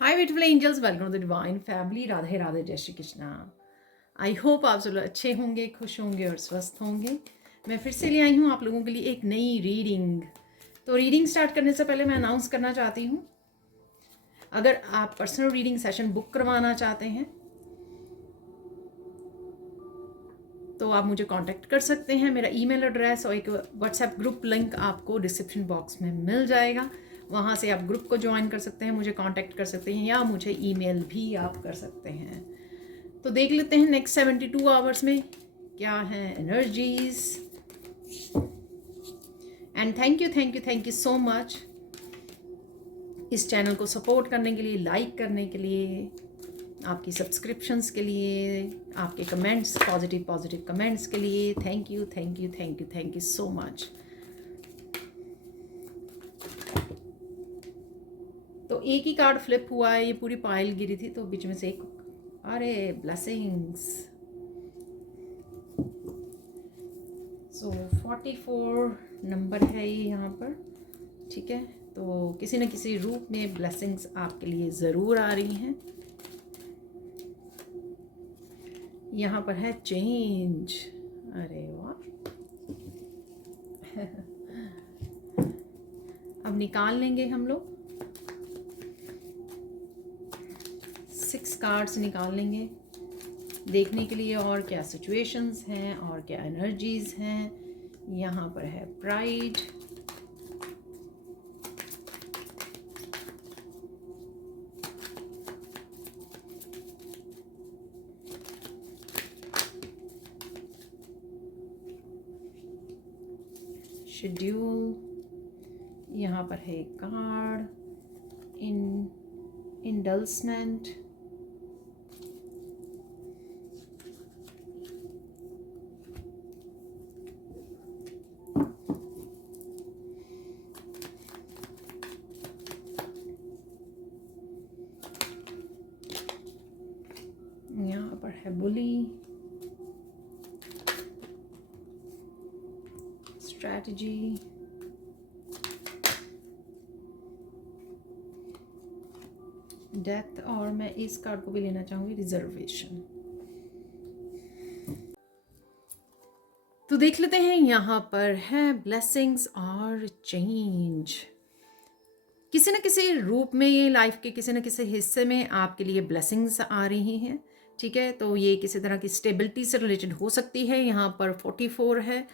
Hi beautiful angels, welcome to the divine family. Radhe Radhe, जय Shri Krishna. I hope आप सब लोग अच्छे होंगे, खुश होंगे और स्वस्थ होंगे। मैं फिर से ले आई हूँ आप लोगों के लिए एक नई रीडिंग। तो रीडिंग स्टार्ट करने से पहले मैं अनाउंस करना चाहती हूँ, अगर आप पर्सनल रीडिंग सेशन बुक करवाना चाहते हैं तो आप मुझे कांटेक्ट कर सकते हैं। मेरा ईमेल एड्रेस और एक व्हाट्सएप ग्रुप लिंक आपको डिस्क्रिप्शन बॉक्स में मिल जाएगा। वहाँ से आप ग्रुप को ज्वाइन कर सकते हैं, मुझे कांटेक्ट कर सकते हैं या मुझे ईमेल भी आप कर सकते हैं। तो देख लेते हैं नेक्स्ट 72 आवर्स में क्या है energies. And thank you so much इस चैनल को सपोर्ट करने के लिए, लाइक करने के लिए, आपकी सब्सक्रिप्शंस के लिए, आपके कमेंट्स, पॉजिटिव कमेंट्स के लिए। Thank you so much. तो एक ही कार्ड फ्लिप हुआ है, ये पूरी पाइल गिरी थी तो बीच में से एक, अरे ब्लेसिंग्स। सो 44 नंबर है ये यहाँ पर, ठीक है। तो किसी न किसी रूप में ब्लेसिंग्स आपके लिए ज़रूर आ रही हैं। यहाँ पर है चेंज, अरे वाह। अब निकाल लेंगे हम लोग 6 कार्ड्स निकाल लेंगे देखने के लिए और क्या सिचुएशंस हैं और क्या एनर्जीज हैं। यहाँ पर है प्राइड, शेड्यूल, यहाँ पर है कार्ड इंडल्समेंट, यहाँ पर है बुली, स्ट्रैटेजी, डेथ, और मैं इस कार्ड को भी लेना चाहूँगी, रिजर्वेशन। तो देख लेते हैं, यहाँ पर है ब्लेसिंग्स और चेंज। किसी न किसी रूप में ये लाइफ के किसी न किसी हिस्से में आपके लिए ब्लेसिंग्स आ रही हैं, ठीक है। तो ये किसी तरह की स्टेबिलिटी से रिलेटेड हो सकती है। यहाँ पर 44 है,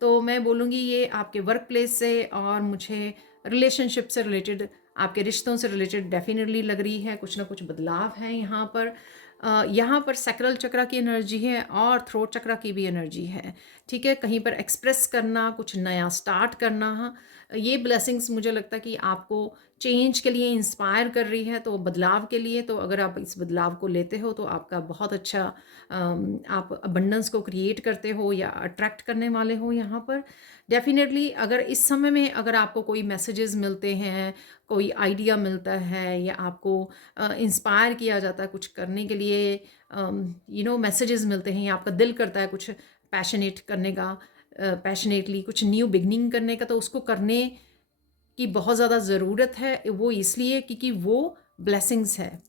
तो मैं बोलूँगी ये आपके वर्क प्लेस से और मुझे रिलेशनशिप से रिलेटेड, आपके रिश्तों से रिलेटेड डेफिनेटली लग रही है। कुछ ना कुछ बदलाव है यहाँ पर। यहाँ पर सैक्रल चक्र की एनर्जी है और थ्रोट चक्र की भी एनर्जी है, ठीक है। कहीं पर एक्सप्रेस करना, कुछ नया स्टार्ट करना, ये ब्लेसिंग्स मुझे लगता है कि आपको चेंज के लिए इंस्पायर कर रही है, तो बदलाव के लिए। तो अगर आप इस बदलाव को लेते हो तो आपका बहुत अच्छा, आप अबंडेंस को क्रिएट करते हो या अट्रैक्ट करने वाले हो यहाँ पर डेफिनेटली। अगर इस समय में अगर आपको कोई मैसेजेस मिलते हैं, कोई आइडिया मिलता है या आपको इंस्पायर किया जाता है कुछ करने के लिए, मैसेजेस मिलते हैं या आपका दिल करता है कुछ पैशनेट करने का, पैशनेटली कुछ न्यू बिगनिंग करने का, तो उसको करने की बहुत ज़्यादा ज़रूरत है। वो इसलिए क्योंकि वो ब्लेसिंग्स है,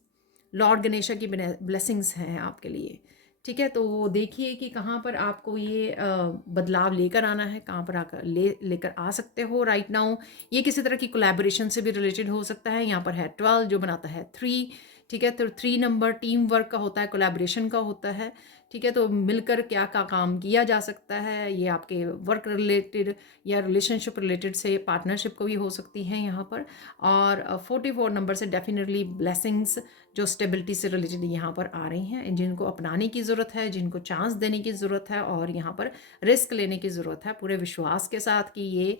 लॉर्ड गणेशा की ब्लेसिंग्स हैं आपके लिए, ठीक है। तो वो देखिए कि कहाँ पर आपको ये बदलाव लेकर आना है, कहाँ पर आकर लेकर आ सकते हो राइट नाउ। ये किसी तरह की कोलैबोरेशन से भी रिलेटेड हो सकता है। यहाँ पर है 12 जो बनाता है 3, ठीक है। तो 3 नंबर टीम वर्क का होता है, कोलैबोरेशन का होता है, ठीक है। तो मिलकर क्या का काम किया जा सकता है, ये आपके वर्क रिलेटेड या रिलेशनशिप रिलेटेड से पार्टनरशिप को भी हो सकती है यहाँ पर। और 44 नंबर से डेफिनेटली ब्लेसिंग्स जो स्टेबिलिटी से रिलेटेड यहाँ पर आ रही हैं, जिनको अपनाने की ज़रूरत है, जिनको चांस देने की ज़रूरत है और यहाँ पर रिस्क लेने की ज़रूरत है पूरे विश्वास के साथ कि ये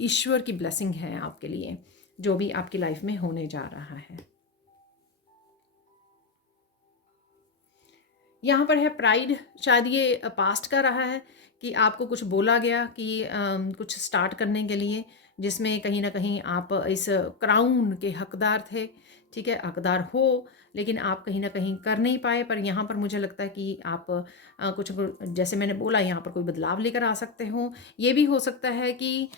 ईश्वर की ब्लेसिंग है आपके लिए, जो भी आपकी लाइफ में होने जा रहा है। यहाँ पर है प्राइड, शायद ये पास्ट का रहा है कि आपको कुछ बोला गया कि कुछ स्टार्ट करने के लिए, जिसमें कहीं ना कहीं आप इस क्राउन के हकदार थे, ठीक है, हकदार हो, लेकिन आप कहीं ना कहीं कर नहीं पाए। पर यहाँ पर मुझे लगता है कि आप कुछ, जैसे मैंने बोला, यहाँ पर कोई बदलाव लेकर आ सकते हो। ये भी हो सकता है कि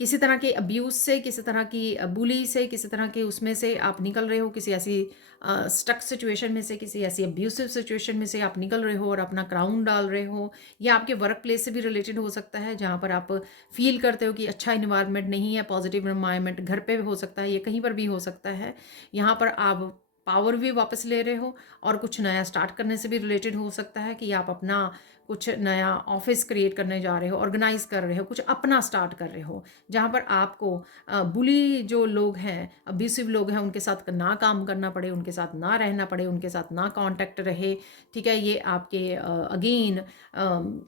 किसी तरह के अब्यूज़ से, किसी तरह की बुली से, किसी तरह के उसमें से आप निकल रहे हो, किसी ऐसी स्टक सिचुएशन में से, किसी ऐसी अब्यूसिव सिचुएशन में से आप निकल रहे हो और अपना क्राउन डाल रहे हो, या आपके वर्क प्लेस से भी रिलेटेड हो सकता है, जहाँ पर आप फील करते हो कि अच्छा इन्वायरमेंट नहीं है, पॉजिटिव इन्वायरमेंट घर पे भी हो सकता है, ये कहीं पर भी हो सकता है। यहाँ पर आप पावर भी वापस ले रहे हो और कुछ नया स्टार्ट करने से भी रिलेटेड हो सकता है कि आप अपना कुछ नया ऑफिस क्रिएट करने जा रहे हो, ऑर्गेनाइज कर रहे हो, कुछ अपना स्टार्ट कर रहे हो, जहाँ पर आपको बुली जो लोग हैं, अब्यूसिव लोग हैं, उनके साथ ना काम करना पड़े, उनके साथ ना रहना पड़े, उनके साथ ना कांटेक्ट रहे। ठीक है, ये आपके अगेन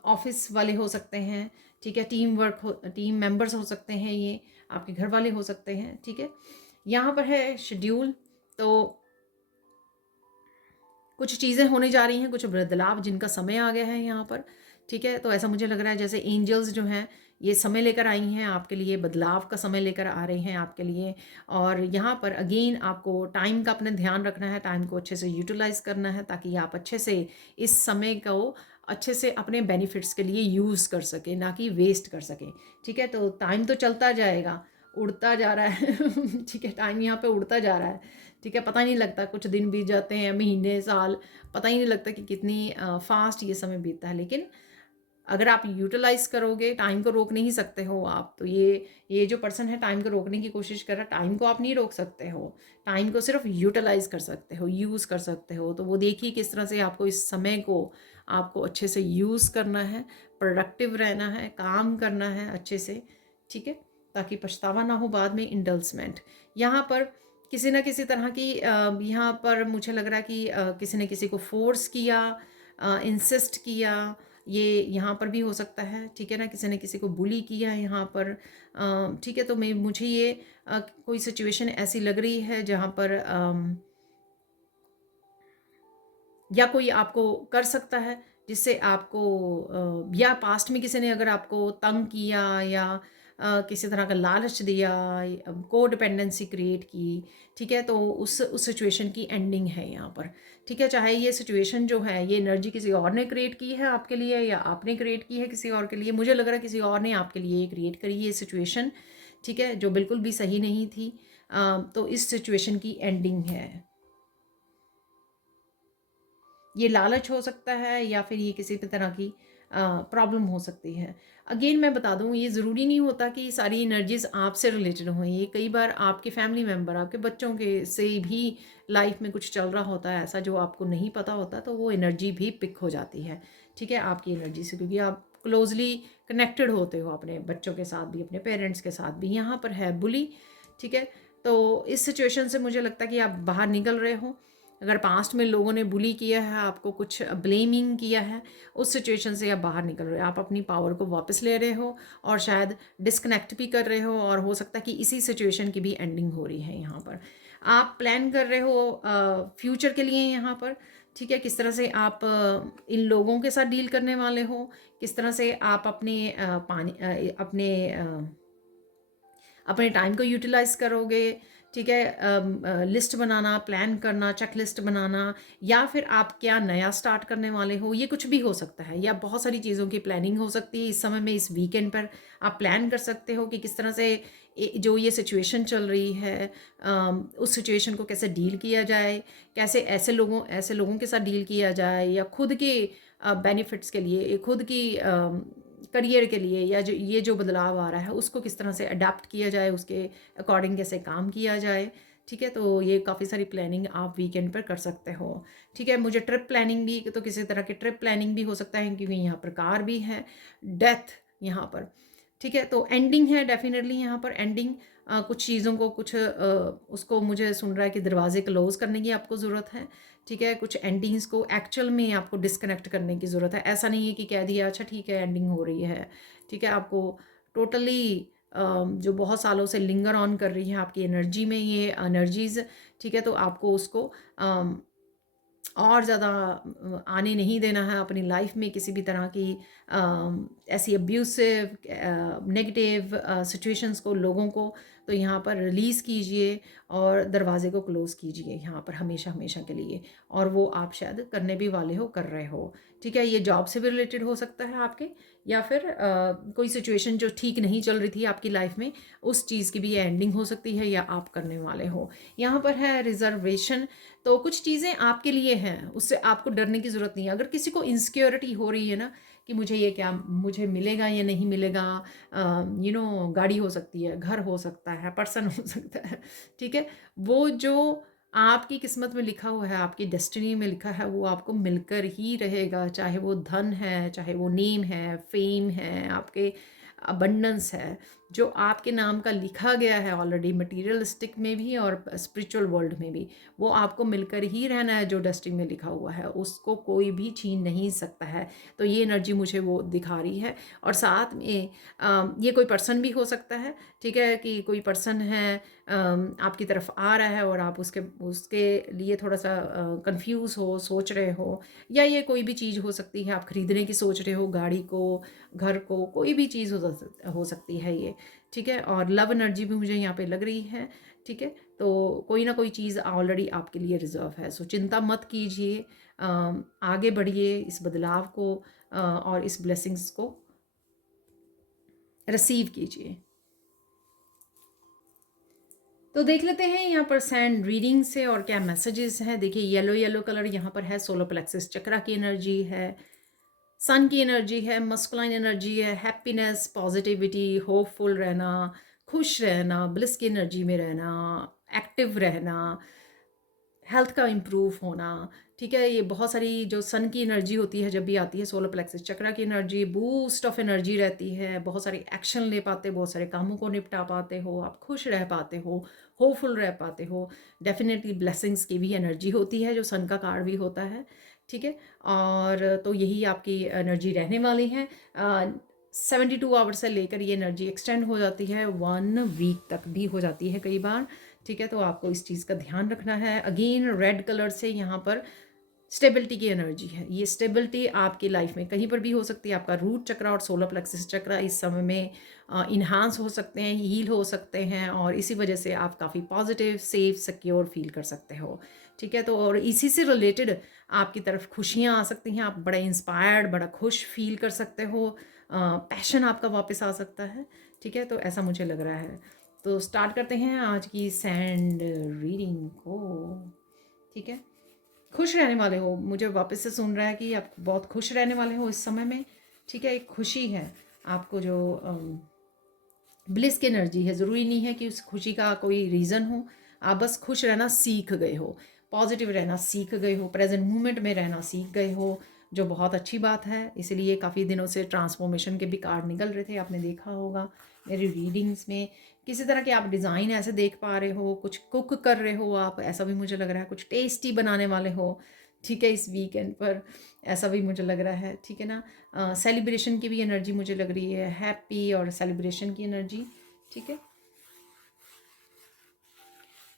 ऑफिस वाले हो सकते हैं। ठीक है, टीम मेंबर्स हो सकते हैं, ये आपके घर वाले हो सकते हैं। ठीक है, यहाँ पर है शेड्यूल, तो कुछ चीज़ें होने जा रही हैं, कुछ बदलाव जिनका समय आ गया है यहाँ पर। ठीक है, तो ऐसा मुझे लग रहा है जैसे एंजल्स जो हैं ये समय लेकर आई हैं आपके लिए, बदलाव का समय लेकर आ रही हैं आपके लिए। और यहाँ पर अगेन आपको टाइम का अपने ध्यान रखना है, टाइम को अच्छे से यूटिलाइज करना है, ताकि आप अच्छे से इस समय को अच्छे से अपने बेनिफिट्स के लिए यूज़ कर सकें, ना कि वेस्ट कर सकें। ठीक है, तो टाइम तो चलता जाएगा, उड़ता जा रहा है ठीक है, टाइम यहाँ पे उड़ता जा रहा है। ठीक है, पता नहीं लगता, कुछ दिन बीत जाते हैं, महीने, साल, पता ही नहीं लगता कि कितनी फास्ट ये समय बीतता है। लेकिन अगर आप यूटिलाइज करोगे, टाइम को रोक नहीं सकते हो आप, तो ये जो पर्सन है टाइम को रोकने की कोशिश कर रहा है, टाइम को आप नहीं रोक सकते हो, टाइम को सिर्फ यूटिलाइज कर सकते हो, यूज़ कर सकते हो। तो वो देखिए किस तरह से आपको इस समय को आपको अच्छे से यूज़ करना है, प्रोडक्टिव रहना है, काम करना है अच्छे से। ठीक है, ताकि पछतावा ना हो बाद में, इंडल्समेंट। यहाँ पर किसी ना किसी तरह की यहाँ पर मुझे लग रहा है कि किसी ने किसी को फोर्स किया, इंसिस्ट किया, ये यहाँ पर भी हो सकता है। ठीक है ना, किसी ने किसी को बुली किया यहाँ पर। ठीक है, तो मुझे ये कोई सिचुएशन ऐसी लग रही है जहाँ पर या कोई आपको कर सकता है जिससे आपको या पास्ट में किसी ने अगर आपको तंग किया, या किसी तरह का लालच दिया, को डिपेंडेंसी क्रिएट की। ठीक है, तो उस सिचुएशन की एंडिंग है यहाँ पर। ठीक है, चाहे ये सिचुएशन जो है ये एनर्जी किसी और ने क्रिएट की है आपके लिए, या आपने क्रिएट की है किसी और के लिए। मुझे लग रहा है किसी और ने आपके लिए ये क्रिएट करी ये सिचुएशन। ठीक है, जो बिल्कुल भी सही नहीं थी। तो इस सिचुएशन की एंडिंग है। ये लालच हो सकता है, या फिर ये किसी भी तरह की प्रॉब्लम हो सकती है। अगेन मैं बता दूं, ये ज़रूरी नहीं होता कि सारी एनर्जीज़ आपसे रिलेटेड हों। ये कई बार आपके फैमिली मेम्बर, आपके बच्चों के से भी लाइफ में कुछ चल रहा होता है ऐसा जो आपको नहीं पता होता, तो वो एनर्जी भी पिक हो जाती है। ठीक है, आपकी एनर्जी से, क्योंकि आप क्लोजली कनेक्टेड होते हो अपने बच्चों के साथ भी, अपने पेरेंट्स के साथ भी। यहाँ पर है बुली। ठीक है, तो इस सिचुएशन से मुझे लगता है कि आप बाहर निकल रहे हो। अगर पास्ट में लोगों ने बुली किया है, आपको कुछ ब्लेमिंग किया है, उस सिचुएशन से आप बाहर निकल रहे हो, आप अपनी पावर को वापस ले रहे हो, और शायद डिस्कनेक्ट भी कर रहे हो, और हो सकता है कि इसी सिचुएशन की भी एंडिंग हो रही है यहाँ पर। आप प्लान कर रहे हो फ्यूचर के लिए यहाँ पर। ठीक है, किस तरह से आप इन लोगों के साथ डील करने वाले हो, किस तरह से आप अपने टाइम को यूटिलाइज करोगे। ठीक है, लिस्ट बनाना, प्लान करना, चेक लिस्ट बनाना, या फिर आप क्या नया स्टार्ट करने वाले हो, ये कुछ भी हो सकता है, या बहुत सारी चीज़ों की प्लानिंग हो सकती है इस समय में। इस वीकेंड पर आप प्लान कर सकते हो कि किस तरह से जो ये सिचुएशन चल रही है, उस सिचुएशन को कैसे डील किया जाए, कैसे ऐसे लोगों के साथ डील किया जाए, या खुद के बेनिफिट्स के लिए, खुद की करियर के लिए, या जो बदलाव आ रहा है उसको किस तरह से अडेप्ट किया जाए, उसके अकॉर्डिंग कैसे काम किया जाए। ठीक है, तो ये काफ़ी सारी प्लानिंग आप वीकेंड पर कर सकते हो। ठीक है, मुझे ट्रिप प्लानिंग भी, तो किसी तरह की ट्रिप प्लानिंग भी हो सकता है, क्योंकि यहाँ पर कार भी है, डेथ यहाँ पर। ठीक है, तो एंडिंग है डेफिनेटली यहाँ पर, एंडिंग। कुछ चीज़ों को उसको मुझे सुन रहा है कि दरवाजे क्लोज करने की आपको ज़रूरत है। ठीक है, कुछ एंडिंग्स को एक्चुअल में आपको डिस्कनेक्ट करने की ज़रूरत है। ऐसा नहीं है कि कह दिया अच्छा ठीक है एंडिंग हो रही है। ठीक है, आपको टोटली जो बहुत सालों से लिंगर ऑन कर रही है आपकी एनर्जी में ये एनर्जीज़। ठीक है, तो आपको उसको और ज़्यादा आने नहीं देना है अपनी लाइफ में, किसी भी तरह की ऐसी अब्यूसिव नेगेटिव सिचुएशंस को, लोगों को, तो यहाँ पर रिलीज़ कीजिए और दरवाजे को क्लोज़ कीजिए यहाँ पर हमेशा हमेशा के लिए। और वो आप शायद करने भी वाले हो, कर रहे हो, ठीक है। ये जॉब से भी रिलेटेड हो सकता है आपके, या फिर कोई सिचुएशन जो ठीक नहीं चल रही थी आपकी लाइफ में, उस चीज़ की भी ये एंडिंग हो सकती है, या आप करने वाले हो। यहाँ पर है रिजर्वेशन, तो कुछ चीज़ें आपके लिए हैं, उससे आपको डरने की ज़रूरत नहीं है। अगर किसी को इनसिक्योरिटी हो रही है ना कि मुझे ये क्या, मुझे मिलेगा या नहीं मिलेगा, गाड़ी हो सकती है, घर हो सकता है, पर्सन हो सकता है, ठीक है। वो जो आपकी किस्मत में लिखा हुआ है, आपकी डेस्टिनी में लिखा है, वो आपको मिलकर ही रहेगा। चाहे वो धन है, चाहे वो नेम है, फेम है, आपके अबंडेंस है, जो आपके नाम का लिखा गया है ऑलरेडी, मटेरियलिस्टिक में भी और स्पिरिचुअल वर्ल्ड में भी, वो आपको मिलकर ही रहना है। जो डेस्टिनी में लिखा हुआ है उसको कोई भी छीन नहीं सकता है। तो ये एनर्जी मुझे वो दिखा रही है। और साथ में ये कोई पर्सन भी हो सकता है, ठीक है, कि कोई पर्सन है आपकी तरफ आ रहा है और आप उसके उसके लिए थोड़ा सा कंफ्यूज हो, सोच रहे हो, या ये कोई भी चीज़ हो सकती है, आप खरीदने की सोच रहे हो, गाड़ी को, घर को, कोई भी चीज़ हो सकती है ये, ठीक है। और लव एनर्जी भी मुझे यहाँ पे लग रही है, ठीक है। तो कोई ना कोई चीज़ ऑलरेडी आपके लिए रिजर्व है। सो चिंता मत कीजिए, आगे बढ़िए इस बदलाव को और इस ब्लेसिंग्स को रिसीव कीजिए। तो देख लेते हैं यहाँ पर सैंड रीडिंग से और क्या मैसेजेस हैं। देखिए येलो येलो कलर यहाँ पर है, सोलर प्लेक्सिस चक्रा की एनर्जी है, सन की एनर्जी है, मस्कुलाइन एनर्जी है, हैप्पीनेस, पॉजिटिविटी, होपफुल रहना, खुश रहना, ब्लिस की एनर्जी में रहना, एक्टिव रहना, हेल्थ का इम्प्रूव होना, ठीक है। ये बहुत सारी जो सन की एनर्जी होती है जब भी आती है, सोलर प्लेक्सिस चक्रा की एनर्जी बूस्ट ऑफ एनर्जी रहती है, बहुत सारी एक्शन ले पाते, बहुत सारे कामों को निपटा पाते हो, आप खुश रह पाते हो, होपफुल रह पाते हो। डेफिनेटली ब्लेसिंग्स की भी एनर्जी होती है, जो सन का कार्ड भी होता है, ठीक है। और तो यही आपकी एनर्जी रहने वाली है। 72 आवर्स से लेकर ये एनर्जी एक्सटेंड हो जाती है, 1 वीक तक भी हो जाती है कई बार, ठीक है। तो आपको इस चीज़ का ध्यान रखना है। अगेन रेड कलर से यहाँ पर स्टेबिलिटी की एनर्जी है। ये स्टेबिलिटी आपकी लाइफ में कहीं पर भी हो सकती है। आपका रूट चक्रा और सोलर प्लेक्सिस चक्रा इस समय में इन्हांस हो सकते हैं, हील हो सकते हैं, और इसी वजह से आप काफ़ी पॉजिटिव, सेफ, सिक्योर फील कर सकते हो, ठीक है। तो और इसी से रिलेटेड आपकी तरफ खुशियाँ आ सकती हैं, आप बड़ा इंस्पायर्ड, बड़ा खुश फील कर सकते हो, पैशन आपका वापस आ सकता है, ठीक है। तो ऐसा मुझे लग रहा है। तो स्टार्ट करते हैं आज की सैंड रीडिंग को, ठीक है। खुश रहने वाले हो, मुझे वापस से सुन रहा है कि आप बहुत खुश रहने वाले हो इस समय में, ठीक है। एक खुशी है आपको, जो ब्लिस की एनर्जी है। ज़रूरी नहीं है कि उस खुशी का कोई रीज़न हो, आप बस खुश रहना सीख गए हो, पॉजिटिव रहना सीख गए हो, प्रेजेंट मोमेंट में रहना सीख गए हो, जो बहुत अच्छी बात है। इसलिए काफ़ी दिनों से ट्रांसफॉर्मेशन के भी कार्ड निकल रहे थे, आपने देखा होगा मेरी रीडिंग्स में। किसी तरह के आप डिज़ाइन ऐसे देख पा रहे हो, कुछ कुक कर रहे हो आप, ऐसा भी मुझे लग रहा है, कुछ टेस्टी बनाने वाले हो, ठीक है, इस वीकेंड पर, ऐसा भी मुझे लग रहा है, ठीक है ना। सेलिब्रेशन की भी एनर्जी मुझे लग रही है, हैप्पी और सेलिब्रेशन की एनर्जी, ठीक है।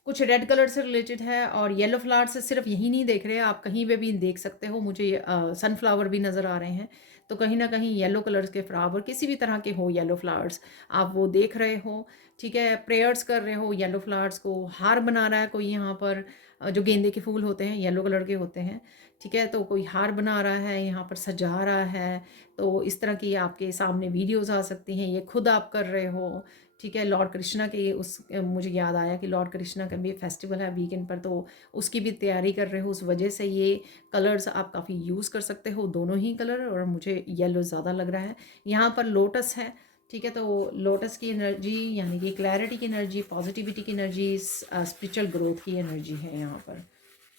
कुछ रेड कलर से रिलेटेड है, और येलो फ्लावर से सिर्फ यही नहीं देख रहे, आप कहीं पे भी देख सकते हो। मुझे सनफ्लावर भी नज़र आ रहे हैं, तो कहीं ना कहीं येलो कलर्स के फ्लावर, किसी भी तरह के हो येलो फ्लावर्स, आप वो देख रहे हो, ठीक है। प्रेयर्स कर रहे हो येलो फ्लावर्स को, हार बना रहा है कोई यहाँ पर, जो गेंदे के फूल होते हैं येलो कलर के होते हैं, ठीक है। तो कोई हार बना रहा है यहाँ पर, सजा रहा है। तो इस तरह की आपके सामने वीडियोज़ आ सकती हैं, ये खुद आप कर रहे हो, ठीक है। लॉर्ड कृष्णा के उस मुझे याद आया कि लॉर्ड कृष्णा का भी फेस्टिवल है वीकेंड पर, तो उसकी भी तैयारी कर रहे हो, उस वजह से ये कलर्स आप काफ़ी यूज़ कर सकते हो, दोनों ही कलर। और मुझे येलो ज़्यादा लग रहा है। यहाँ पर लोटस है, ठीक है। तो लोटस की एनर्जी यानी कि क्लैरिटी की एनर्जी, पॉजिटिविटी की एनर्जी, स्पिरिचुअल ग्रोथ की एनर्जी है यहाँ पर,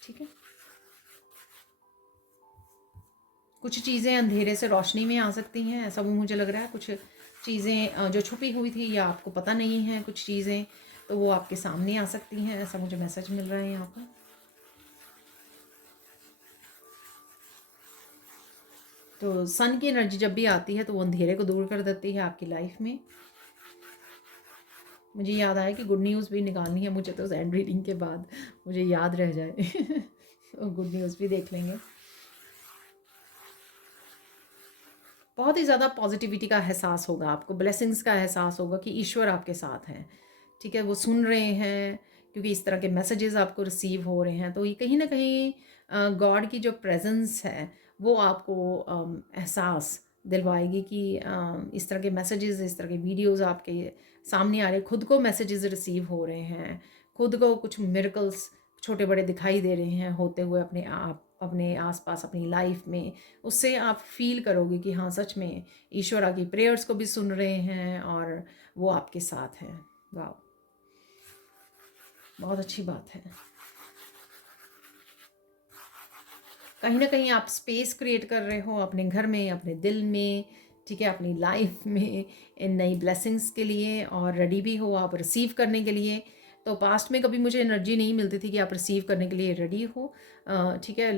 ठीक है। कुछ चीज़ें अंधेरे से रोशनी में आ सकती हैं, ऐसा भी मुझे लग रहा है। कुछ चीज़ें जो छुपी हुई थी या आपको पता नहीं है कुछ चीज़ें, तो वो आपके सामने आ सकती हैं, ऐसा मुझे मैसेज मिल रहा है यहाँ पर। तो सन की एनर्जी जब भी आती है तो वो अंधेरे को दूर कर देती है आपकी लाइफ में। मुझे याद आया कि गुड न्यूज़ भी निकालनी है मुझे, तो एंड रीडिंग के बाद मुझे याद रह जाए तो गुड न्यूज़ भी देख लेंगे। बहुत ही ज़्यादा पॉजिटिविटी का एहसास होगा आपको, ब्लेसिंग्स का एहसास होगा कि ईश्वर आपके साथ हैं, ठीक है, वो सुन रहे हैं, क्योंकि इस तरह के मैसेजेस आपको रिसीव हो रहे हैं। तो ये कहीं ना कहीं गॉड की जो प्रेजेंस है वो आपको एहसास दिलवाएगी कि इस तरह के मैसेजेस, इस तरह के वीडियोस आपके सामने आ रहे हैं, खुद को मैसेजेस रिसीव हो रहे हैं, खुद को कुछ मिरेकल्स छोटे बड़े दिखाई दे रहे हैं होते हुए अपने आप, अपने आसपास, अपनी लाइफ में। उससे आप फील करोगे कि हाँ, सच में ईश्वर आपकी प्रेयर्स को भी सुन रहे हैं और वो आपके साथ हैं। वाह, बहुत अच्छी बात है। कहीं ना कहीं आप स्पेस क्रिएट कर रहे हो अपने घर में, अपने दिल में, ठीक है, अपनी लाइफ में, इन नई ब्लेसिंग्स के लिए, और रेडी भी हो आप रिसीव करने के लिए। तो पास्ट में कभी मुझे एनर्जी नहीं मिलती थी कि आप रिसीव करने के लिए रेडी हो, ठीक है,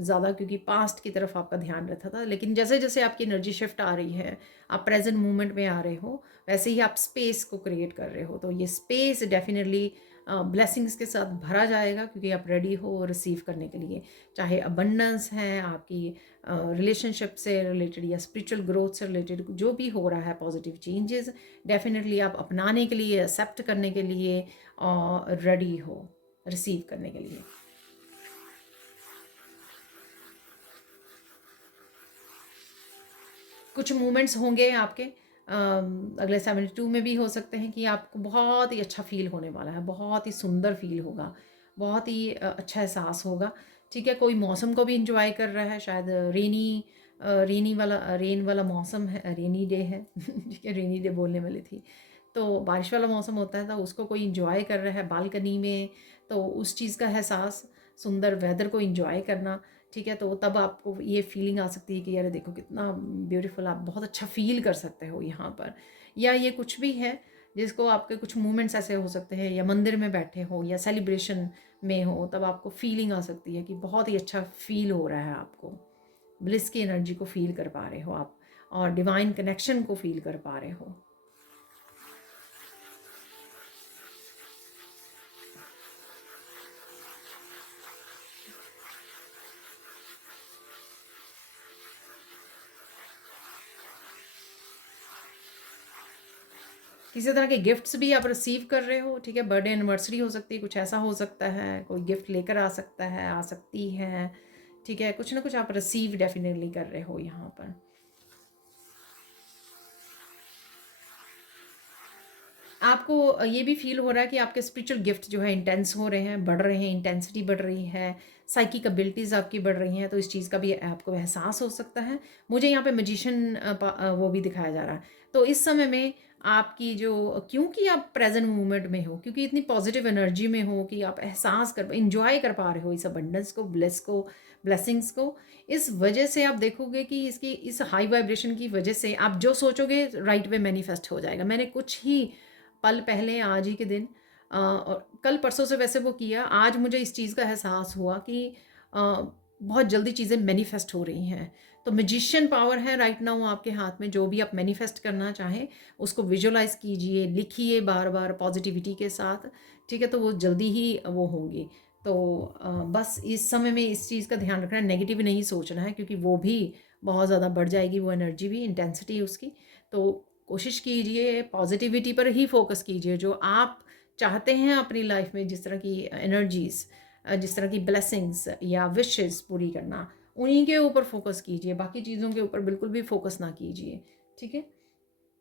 ज़्यादा, क्योंकि पास्ट की तरफ आपका ध्यान रहता था। लेकिन जैसे जैसे आपकी एनर्जी शिफ्ट आ रही है, आप प्रेजेंट मोमेंट में आ रहे हो, वैसे ही आप स्पेस को क्रिएट कर रहे हो। तो ये स्पेस डेफिनेटली ब्लेसिंग्स के साथ भरा जाएगा, क्योंकि आप रेडी हो रिसीव करने के लिए। चाहे अबंडेंस है आपकी रिलेशनशिप से रिलेटेड या स्पिरिचुअल ग्रोथ से रिलेटेड, जो भी हो रहा है पॉजिटिव चेंजेस, डेफिनेटली आप अपनाने के लिए, एक्सेप्ट करने के लिए और रेडी हो रिसीव करने के लिए। कुछ मोमेंट्स होंगे आपके अगले 72 में भी हो सकते हैं कि आपको बहुत ही अच्छा फील होने वाला है, बहुत ही सुंदर फील होगा, बहुत ही अच्छा एहसास होगा, ठीक है। कोई मौसम को भी इंजॉय कर रहा है, शायद रेन वाला मौसम है, रेनी डे है ठीक है, रेनी डे बोलने वाली थी, तो बारिश वाला मौसम होता है, तो उसको कोई इंजॉय कर रहा है बालकनी में, तो उस चीज़ का एहसास, सुंदर वेदर को इंजॉय करना, ठीक है। तो तब आपको ये फीलिंग आ सकती है कि यार देखो कितना ब्यूटीफुल, आप बहुत अच्छा फील कर सकते हो यहाँ पर। या ये कुछ भी है जिसको आपके कुछ मोमेंट्स ऐसे हो सकते हैं, या मंदिर में बैठे हो या सेलिब्रेशन में हो, तब आपको फीलिंग आ सकती है कि बहुत ही अच्छा फील हो रहा है आपको, ब्लिस की एनर्जी को फील कर पा रहे हो आप, और डिवाइन कनेक्शन को फील कर पा रहे हो। किसी तरह के गिफ्ट्स भी आप रिसीव कर रहे हो, ठीक है, बर्थडे एनिवर्सरी हो सकती है, कुछ ऐसा हो सकता है, कोई गिफ्ट लेकर आ सकता है, आ सकती है, ठीक है, कुछ ना कुछ आप रिसीव डेफिनेटली कर रहे हो यहाँ पर। आपको ये भी फील हो रहा है कि आपके स्पिरिचुअल गिफ्ट जो है इंटेंस हो रहे हैं, बढ़ रहे हैं, इंटेंसिटी बढ़ रही है, साइकिक एबिलिटीज़ आपकी बढ़ रही हैं, तो इस चीज़ का भी आपको एहसास हो सकता है। मुझे यहाँ पे मैजिशियन वो भी दिखाया जा रहा है। तो इस समय में आपकी जो, क्योंकि आप प्रेजेंट मोमेंट में हो, क्योंकि इतनी पॉजिटिव एनर्जी में हो कि आप एहसास कर, इंजॉय कर पा रहे हो इस अबंडेंस को, ब्लेसिंग्स को, इस वजह से आप देखोगे कि इसकी, इस हाई वाइब्रेशन की वजह से आप जो सोचोगे राइट वे मैनिफेस्ट हो जाएगा। मैंने कुछ ही पल पहले, आज ही के दिन, और कल परसों से वैसे वो किया, आज मुझे इस चीज़ का एहसास हुआ कि बहुत जल्दी चीज़ें मैनिफेस्ट हो रही हैं। तो मैजिशियन पावर है राइट नाउ आपके हाथ में, जो भी आप मैनिफेस्ट करना चाहें उसको विजुअलाइज कीजिए, लिखिए बार बार पॉजिटिविटी के साथ, ठीक है, तो वो जल्दी ही वो होंगी। तो बस इस समय में इस चीज़ का ध्यान रखना है, नेगेटिव नहीं सोचना है, क्योंकि वो भी बहुत ज़्यादा बढ़ जाएगी, वो एनर्जी भी, इंटेंसिटी उसकी। तो कोशिश कीजिए पॉजिटिविटी पर ही फोकस कीजिए, जो आप चाहते हैं अपनी लाइफ में, जिस तरह की एनर्जीज, जिस तरह की ब्लेसिंग्स या विशेस पूरी करना, उन्हीं के ऊपर फोकस कीजिए, बाकी चीज़ों के ऊपर बिल्कुल भी फोकस ना कीजिए, ठीक है।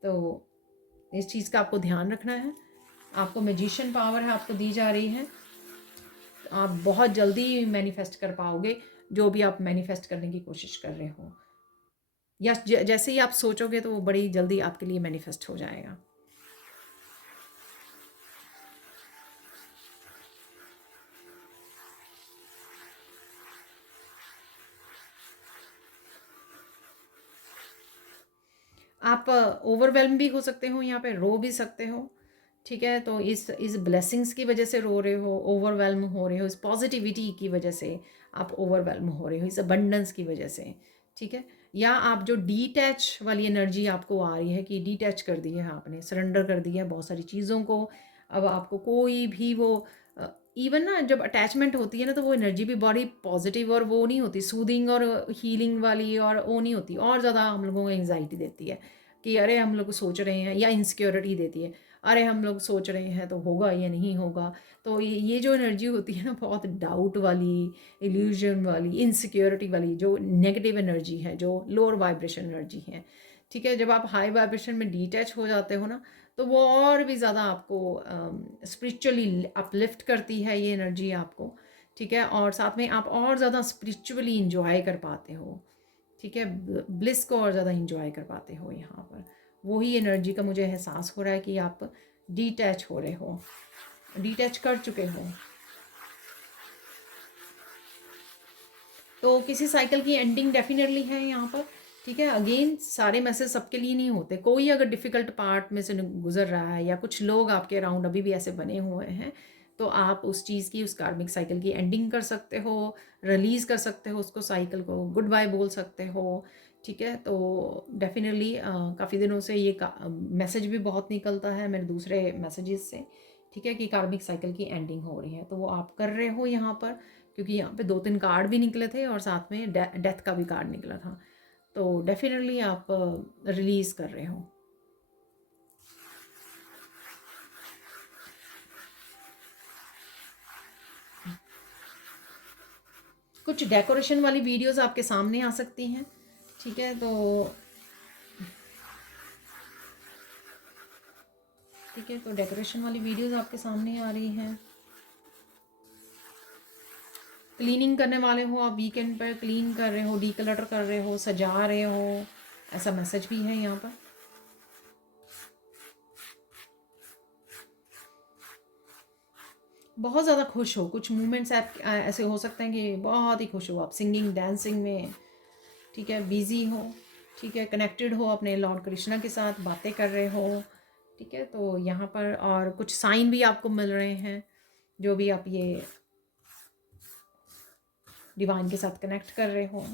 तो इस चीज़ का आपको ध्यान रखना है। आपको मैजिशियन पावर है, आपको दी जा रही है, आप बहुत जल्दी मैनिफेस्ट कर पाओगे जो भी आप मैनिफेस्ट करने की कोशिश कर रहे हो, या जैसे ही आप सोचोगे तो वो बड़ी जल्दी आपके लिए मैनिफेस्ट हो जाएगा। आप ओवरवेल्म भी हो सकते हो, यहाँ पे रो भी सकते हो, ठीक है। तो इस ब्लेसिंग्स की वजह से रो रहे हो, ओवरवेल्म हो रहे हो, इस पॉजिटिविटी की वजह से आप ओवरवेल्म हो रहे हो, इस अबंडेंस की वजह से, ठीक है। या आप जो डीटैच वाली एनर्जी आपको आ रही है कि डीटैच कर दी है आपने, सरेंडर कर दिया है बहुत सारी चीज़ों को, अब आपको कोई भी वो इवन ना जब अटैचमेंट होती है ना, तो वो एनर्जी भी बड़ी पॉजिटिव और वो नहीं होती, सूदिंग और हीलिंग वाली, और वो नहीं होती, और ज़्यादा हम लोगों को एंग्जाइटी देती है कि अरे हम लोग सोच रहे हैं, या इनसिक्योरिटी देती है, अरे हम लोग सोच रहे हैं तो होगा या नहीं होगा। तो ये जो एनर्जी होती है ना, बहुत डाउट वाली, इल्यूजन वाली, इनसिक्योरिटी वाली, जो नेगेटिव एनर्जी है, जो लोअर वाइब्रेशन एनर्जी है, ठीक है। जब आप हाई वाइब्रेशन में डिटैच हो जाते हो ना, तो वो और भी ज़्यादा आपको स्पिरिचुअली अपलिफ्ट करती है ये एनर्जी आपको, ठीक है। और साथ में आप और ज़्यादा स्पिरिचुअली इंजॉय कर पाते हो, ठीक है। ब्लिस को और ज़्यादा इंजॉय कर पाते हो यहाँ पर। वही एनर्जी का मुझे एहसास हो रहा है कि आप डिटैच हो रहे हो, डिटैच कर चुके हो। तो किसी साइकिल की एंडिंग डेफिनेटली है यहाँ पर, ठीक है। अगेन सारे मैसेज सबके लिए नहीं होते, कोई अगर डिफ़िकल्ट पार्ट में से गुजर रहा है, या कुछ लोग आपके अराउंड अभी भी ऐसे बने हुए हैं, तो आप उस चीज़ की, उस कार्मिक साइकिल की एंडिंग कर सकते हो, रिलीज़ कर सकते हो उसको, साइकिल को गुड बाय बोल सकते हो, ठीक है। तो डेफिनेटली काफ़ी दिनों से ये मैसेज भी बहुत निकलता है मेरे दूसरे मैसेजेस से, ठीक है, कि कार्मिक साइकिल की एंडिंग हो रही है, तो वो आप कर रहे हो यहाँ पर, क्योंकि यहाँ पे 2-3 कार्ड भी निकले थे और साथ में डेथ का भी कार्ड निकला था। तो डेफिनेटली आप रिलीज़ कर रहे हो। कुछ डेकोरेशन वाली वीडियोस आपके सामने आ सकती हैं, ठीक है। तो ठीक है, तो डेकोरेशन वाली वीडियोस आपके सामने आ रही हैं। क्लीनिंग करने वाले हो आप, वीकेंड पर क्लीन कर रहे हो, डीक्लटर कर रहे हो, सजा रहे हो, ऐसा मैसेज भी है यहाँ पर। बहुत ज़्यादा खुश हो, कुछ मोमेंट्स आप ऐसे हो सकते हैं कि बहुत ही खुश हो आप, सिंगिंग डांसिंग में, ठीक है, बिजी हो, ठीक है, कनेक्टेड हो अपने लॉर्ड कृष्णा के साथ, बातें कर रहे हो, ठीक है। तो यहाँ पर और कुछ साइन भी आपको मिल रहे हैं, जो भी आप ये डिवाइन के साथ कनेक्ट कर रहे हो।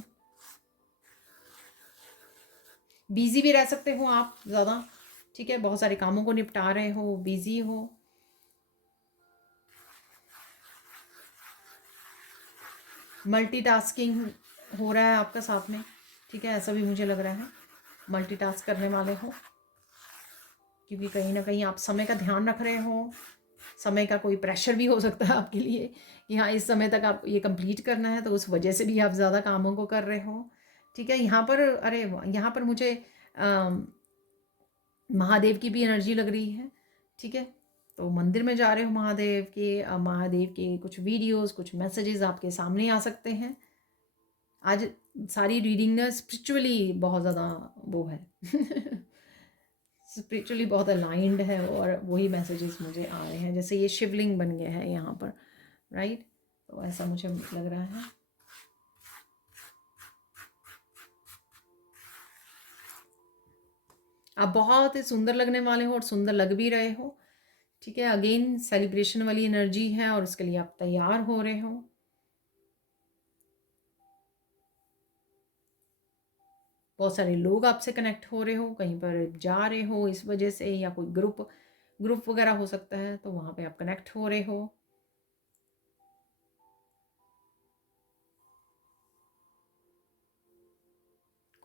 बिजी भी रह सकते हो आप ज़्यादा, ठीक है, बहुत सारे कामों को निपटा रहे हो, बिजी हो। मल्टीटास्किंग हो रहा है आपका साथ में, ठीक है, ऐसा भी मुझे लग रहा है, मल्टीटास्क करने वाले हो, क्योंकि कहीं ना कहीं आप समय का ध्यान रख रहे हो। समय का कोई प्रेशर भी हो सकता है आपके लिए कि हाँ इस समय तक आप ये कंप्लीट करना है, तो उस वजह से भी आप ज़्यादा कामों को कर रहे हो, ठीक है। यहाँ पर अरे यहाँ पर मुझे महादेव की भी एनर्जी लग रही है, ठीक है। तो मंदिर में जा रहे हो महादेव के, महादेव के कुछ वीडियोस, कुछ मैसेजेस आपके सामने आ सकते हैं। आज सारी रीडिंग ना स्पिरिचुअली बहुत ज़्यादा वो है स्पिरिचुअली बहुत अलाइंड है, और वही मैसेजेस मुझे आ रहे हैं, जैसे ये शिवलिंग बन गया है यहाँ पर, राइट। तो ऐसा मुझे लग रहा है। आप बहुत ही सुंदर लगने वाले हो और सुंदर लग भी रहे हो, ठीक है। अगेन सेलिब्रेशन वाली एनर्जी है और उसके लिए आप तैयार हो रहे हो। बहुत सारे लोग आपसे कनेक्ट हो रहे हो, कहीं पर जा रहे हो इस वजह से, या कोई ग्रुप ग्रुप वगैरह हो सकता है, तो वहाँ पे आप कनेक्ट हो रहे हो।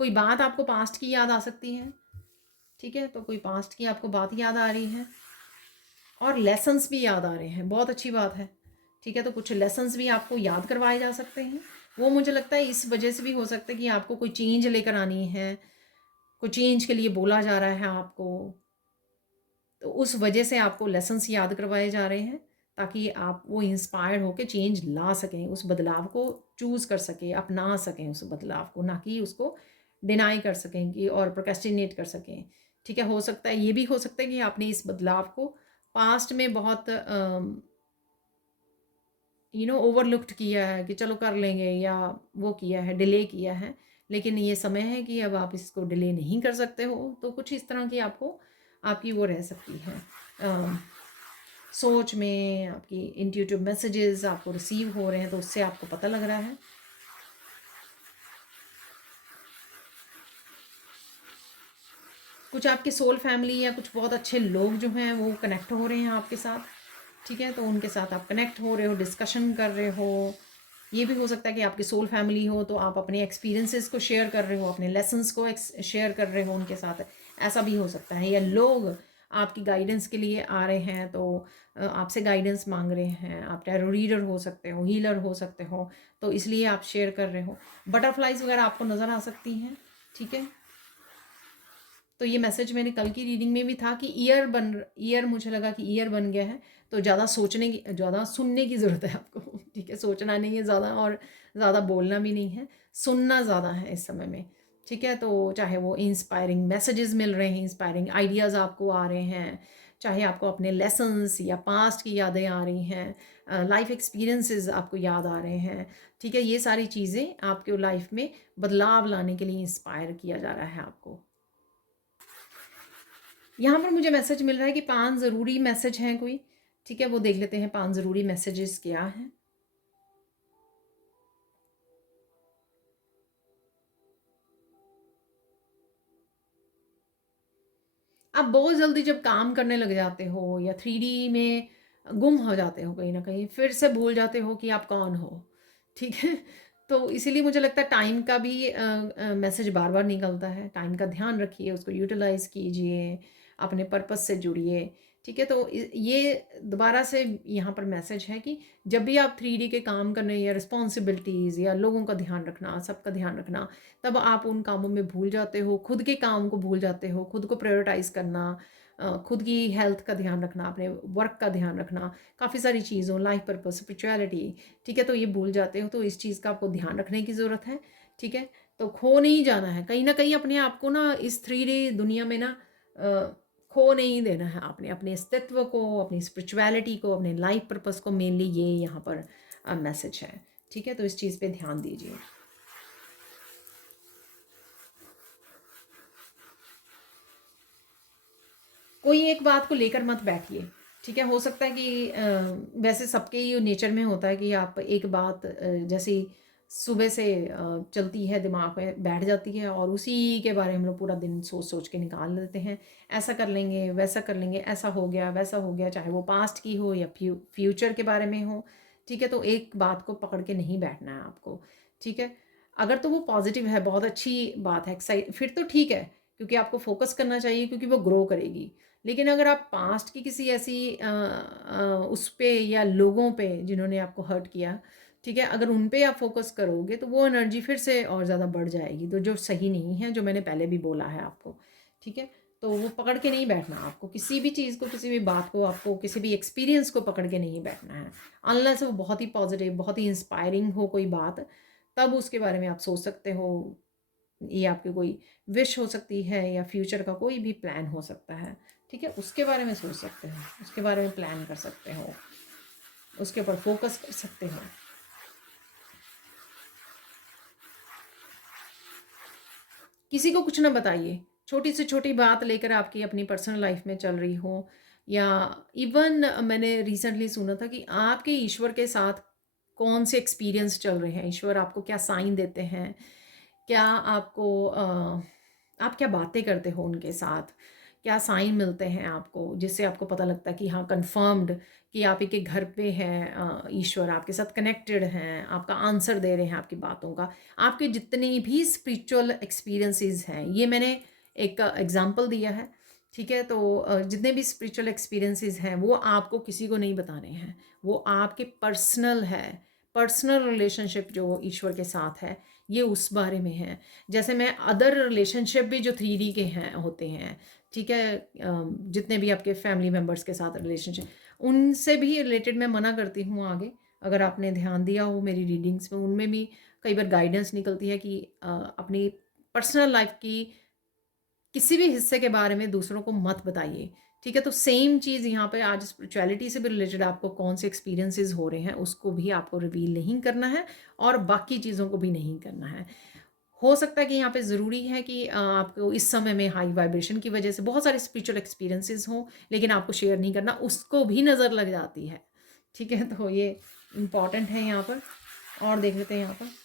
कोई बात आपको पास्ट की याद आ सकती है, ठीक है। तो कोई पास्ट की आपको बात याद आ रही है, और लेसन्स भी याद आ रहे हैं, बहुत अच्छी बात है, ठीक है। तो कुछ लेसन्स भी आपको याद करवाए जा सकते हैं। वो मुझे लगता है इस वजह से भी हो सकता है कि आपको कोई चेंज लेकर आनी है, कोई चेंज के लिए बोला जा रहा है आपको, तो उस वजह से आपको लेसन्स याद करवाए जा रहे हैं, ताकि आप वो इंस्पायर्ड होकर चेंज ला सकें, उस बदलाव को चूज़ कर सकें, अपना सकें उस बदलाव को, ना कि उसको डिनाई कर सकें कि और प्रोक्रेस्टिनेट कर सकें, ठीक है। हो सकता है, ये भी हो सकता है कि आपने इस बदलाव को पास्ट में बहुत ओवरलुक्ड किया है कि चलो कर लेंगे, या वो किया है, डिले किया है, लेकिन ये समय है कि अब आप इसको डिले नहीं कर सकते हो। तो कुछ इस तरह की आपको आपकी वो रह सकती है सोच में, आपकी इंट्यूटिव मैसेजेस आपको रिसीव हो रहे हैं, तो उससे आपको पता लग रहा है। कुछ आपके सोल फैमिली या कुछ बहुत अच्छे लोग जो हैं वो कनेक्ट हो रहे हैं आपके साथ, ठीक है, तो उनके साथ आप कनेक्ट हो रहे हो, डिस्कशन कर रहे हो। ये भी हो सकता है कि आपकी सोल फैमिली हो तो आप अपने एक्सपीरियंसेस को शेयर कर रहे हो, अपने लेसन्स को शेयर कर रहे हो उनके साथ, ऐसा भी हो सकता है। या लोग आपकी गाइडेंस के लिए आ रहे हैं तो आपसे गाइडेंस मांग रहे हैं। आप टैरो रीडर हो सकते हो, हीलर हो सकते हो, तो इसलिए आप शेयर कर रहे हो। बटरफ्लाइज वगैरह आपको नज़र आ सकती हैं। ठीक है, तो ये मैसेज मैंने कल की रीडिंग में भी था कि ईयर मुझे लगा कि ईयर बन गया है, तो ज़्यादा सोचने की, ज़्यादा सुनने की ज़रूरत है आपको। ठीक है, सोचना नहीं है ज़्यादा और ज़्यादा बोलना भी नहीं है, सुनना ज़्यादा है इस समय में। ठीक है, तो चाहे वो इंस्पायरिंग मैसेजेस मिल रहे हैं, इंस्पायरिंग आइडियाज़ आपको आ रहे हैं, चाहे आपको अपने लेसन्स या पास्ट की यादें आ रही हैं, लाइफ एक्सपीरियंसेस आपको याद आ रहे हैं। ठीक है, ये सारी चीज़ें आपके लाइफ में बदलाव लाने के लिए इंस्पायर किया जा रहा है आपको। यहाँ पर मुझे मैसेज मिल रहा है कि 5 ज़रूरी मैसेज हैं कोई। ठीक है, वो देख लेते हैं 5 ज़रूरी मैसेजेस क्या हैं। आप बहुत जल्दी जब काम करने लग जाते हो या 3D में गुम हो जाते हो कहीं न कहीं, फिर से भूल जाते हो कि आप कौन हो। ठीक है? तो इसीलिए मुझे लगता है टाइम का भी मैसेज बार-बार निकलता है। टाइम का ध्यान रखिए, उसको यूटिलाइज़ कीजिए, अपने पर्पस से जुड़िए। ठीक है? तो ये दोबारा से यहाँ पर मैसेज है कि जब भी आप 3D के काम करने या रिस्पॉन्सिबिलिटीज़ या लोगों का ध्यान रखना, सबका ध्यान रखना, तब आप उन कामों में भूल जाते हो, खुद के काम को भूल जाते हो, खुद को प्रायोरिटाइज़ करना, खुद की हेल्थ का ध्यान रखना, अपने वर्क का ध्यान रखना, काफ़ी सारी चीज़ों, लाइफ पर्पस, स्पिरिचुअलिटी, ठीक है, तो ये भूल जाते हो। तो इस चीज़ का आपको ध्यान रखने की ज़रूरत है। ठीक है, तो खो नहीं जाना है कहीं ना कहीं, अपने आप को ना इस 3D दुनिया में ना खो नहीं देना है। आपने अपने अस्तित्व को, अपनी स्पिरिचुअलिटी को, अपने लाइफ पर्पस को, मेनली ये यहाँ पर मैसेज है। ठीक है, तो इस चीज़ पे ध्यान दीजिए। कोई एक बात को लेकर मत बैठिए। ठीक है, हो सकता है कि वैसे सबके ही नेचर में होता है कि आप एक बात जैसे ही सुबह से चलती है, दिमाग में बैठ जाती है और उसी के बारे में हम लोग पूरा दिन सोच सोच के निकाल लेते हैं। ऐसा कर लेंगे, वैसा कर लेंगे, ऐसा हो गया, वैसा हो गया, चाहे वो पास्ट की हो या फ्यूचर के बारे में हो। ठीक है, तो एक बात को पकड़ के नहीं बैठना है आपको। ठीक है, अगर तो वो पॉजिटिव है, बहुत अच्छी बात है, फिर तो ठीक है, क्योंकि आपको फोकस करना चाहिए, क्योंकि वो ग्रो करेगी। लेकिन अगर आप पास्ट की किसी ऐसी उस पे या लोगों पे जिन्होंने आपको हर्ट किया, ठीक है, अगर उन पे आप फोकस करोगे तो वो एनर्जी फिर से और ज़्यादा बढ़ जाएगी, तो जो सही नहीं है, जो मैंने पहले भी बोला है आपको। ठीक है, तो वो पकड़ के नहीं बैठना आपको, किसी भी चीज़ को, किसी भी बात को, आपको किसी भी एक्सपीरियंस को पकड़ के नहीं बैठना है। अनलेस वो बहुत ही पॉजिटिव, बहुत ही इंस्पायरिंग हो कोई बात, तब उसके बारे में आप सोच सकते हो। ये आपकी कोई विश हो सकती है या फ्यूचर का कोई भी प्लान हो सकता है। ठीक है, उसके बारे में सोच सकते हो, उसके बारे में प्लान कर सकते हो, उसके ऊपर फोकस कर सकते हो। किसी को कुछ ना बताइए। छोटी से छोटी बात लेकर आपकी अपनी पर्सनल लाइफ में चल रही हो, या इवन मैंने रिसेंटली सुना था कि आपके ईश्वर के साथ कौन से एक्सपीरियंस चल रहे हैं, ईश्वर आपको क्या साइन देते हैं, क्या आपको आप क्या बातें करते हो उनके साथ, क्या साइन मिलते हैं आपको, जिससे आपको पता लगता है कि हाँ, कंफर्म्ड कि आप ही के घर पे हैं, ईश्वर आपके साथ कनेक्टेड हैं, आपका आंसर दे रहे हैं आपकी बातों का। आपके जितने भी स्पिरिचुअल एक्सपीरियंसेस हैं, ये मैंने एक एग्जांपल दिया है। ठीक है, तो जितने भी स्पिरिचुअल एक्सपीरियंसेस हैं वो आपको किसी को नहीं बताने हैं, वो आपके पर्सनल है। पर्सनल रिलेशनशिप जो ईश्वर के साथ है, ये उस बारे में है। जैसे मैं अदर रिलेशनशिप भी जो 3D के हैं होते हैं, ठीक है, जितने भी आपके फैमिली मेम्बर्स के साथ रिलेशनशिप, उनसे भी रिलेटेड मैं मना करती हूँ आगे। अगर आपने ध्यान दिया हो मेरी रीडिंग्स में, उनमें भी कई बार गाइडेंस निकलती है कि अपनी पर्सनल लाइफ की किसी भी हिस्से के बारे में दूसरों को मत बताइए। ठीक है, तो सेम चीज़ यहाँ पे आज स्पिरिचुअलिटी से भी रिलेटेड आपको कौन से एक्सपीरियंसेस हो रहे हैं, उसको भी आपको रिवील नहीं करना है और बाकी चीज़ों को भी नहीं करना है। हो सकता है कि यहाँ पे ज़रूरी है कि आपको इस समय में हाई वाइब्रेशन की वजह से बहुत सारे स्पिरिचुअल एक्सपीरियंसेस हों, लेकिन आपको शेयर नहीं करना, उसको भी नज़र लग जाती है। ठीक है, तो ये इम्पॉर्टेंट है यहाँ पर। और देख लेते हैं यहाँ पर।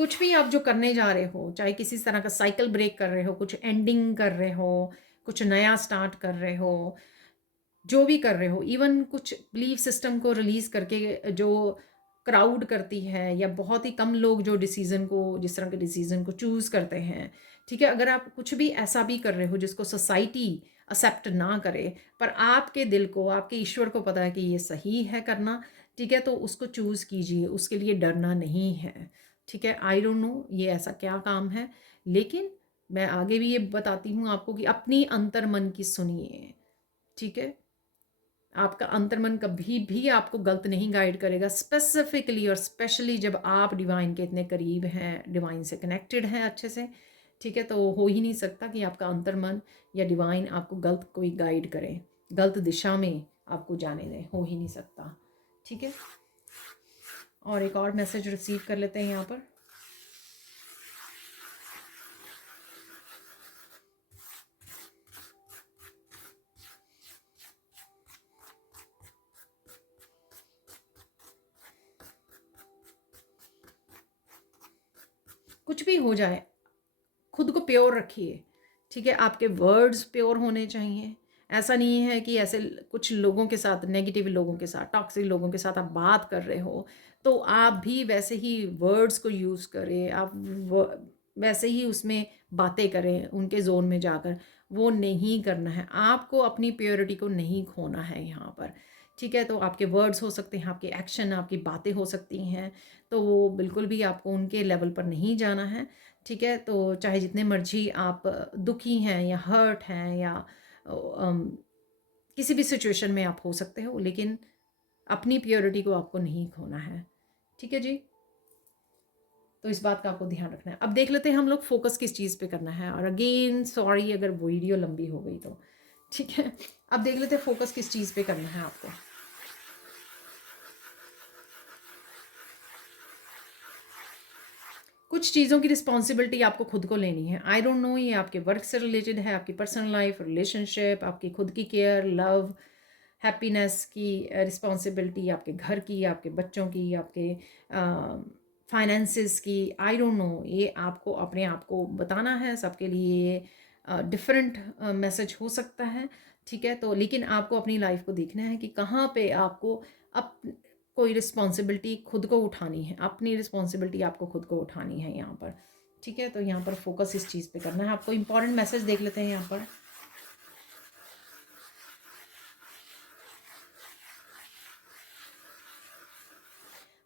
कुछ भी आप जो करने जा रहे हो, चाहे किसी तरह का साइकिल ब्रेक कर रहे हो, कुछ एंडिंग कर रहे हो, कुछ नया स्टार्ट कर रहे हो, जो भी कर रहे हो, इवन कुछ बिलीफ सिस्टम को रिलीज करके जो क्राउड करती है, या बहुत ही कम लोग जो डिसीजन को, जिस तरह के डिसीजन को चूज करते हैं, ठीक है, अगर आप कुछ भी ऐसा भी कर रहे हो जिसको सोसाइटी एक्सेप्ट ना करे, पर आपके दिल को, आपके ईश्वर को पता है कि ये सही है करना, ठीक है, तो उसको चूज कीजिए, उसके लिए डरना नहीं है। ठीक है, आई डोंट नो ये ऐसा क्या काम है, लेकिन मैं आगे भी ये बताती हूँ आपको कि अपनी अंतर मन की सुनिए। ठीक है, आपका अंतर्मन कभी भी आपको गलत नहीं गाइड करेगा, स्पेसिफिकली और स्पेशली जब आप डिवाइन के इतने करीब हैं, डिवाइन से कनेक्टेड हैं अच्छे से। ठीक है, तो हो ही नहीं सकता कि आपका अंतर्मन या डिवाइन आपको गलत कोई गाइड करे, गलत दिशा में आपको जाने दें, हो ही नहीं सकता। ठीक है, और एक और मैसेज रिसीव कर लेते हैं यहाँ पर। कुछ भी हो जाए, खुद को प्योर रखिए। ठीक है, आपके वर्ड्स प्योर होने चाहिए। ऐसा नहीं है कि ऐसे कुछ लोगों के साथ, नेगेटिव लोगों के साथ, टॉक्सिक लोगों के साथ आप बात कर रहे हो, तो आप भी वैसे ही वर्ड्स को यूज़ करें, आप वैसे ही उसमें बातें करें, उनके जोन में जाकर। वो नहीं करना है आपको, अपनी प्योरिटी को नहीं खोना है यहाँ पर। ठीक है, तो आपके वर्ड्स हो सकते हैं, आपके एक्शन, आपकी बातें हो सकती हैं, तो वो बिल्कुल भी आपको उनके लेवल पर नहीं जाना है। ठीक है, तो चाहे जितने मर्जी आप दुखी हैं या हर्ट हैं या किसी भी सिचुएशन में आप हो सकते हो, लेकिन अपनी प्योरिटी को आपको नहीं खोना है। ठीक है जी, तो इस बात का आपको ध्यान रखना है। अब देख लेते हैं हम लोग फोकस किस चीज़ पे करना है, और अगेन सॉरी अगर वीडियो लंबी हो गई तो। ठीक है, अब देख लेते हैं फोकस किस चीज़ पे करना है आपको। कुछ चीज़ों की रिस्पॉन्सिबिलिटी आपको खुद को लेनी है। आई डोंट नो ये आपके वर्क से रिलेटेड है, आपकी पर्सनल लाइफ, रिलेशनशिप, आपकी खुद की केयर, लव, हैप्पीनेस की रिस्पॉन्सिबिलिटी, आपके घर की, आपके बच्चों की, आपके फाइनेंसिस की। आई डोंट नो, ये आपको अपने आप को बताना है। सबके लिए डिफरेंट मैसेज हो सकता है। ठीक है, तो लेकिन आपको अपनी लाइफ को देखना है कि कहाँ पे आपको अप कोई रिस्पॉन्सिबिलिटी खुद को उठानी है। अपनी रिस्पॉन्सिबिलिटी आपको खुद को उठानी है यहाँ पर। ठीक है, तो यहाँ पर फोकस इस चीज़ पे करना है आपको। इंपॉर्टेंट मैसेज देख लेते हैं यहाँ पर।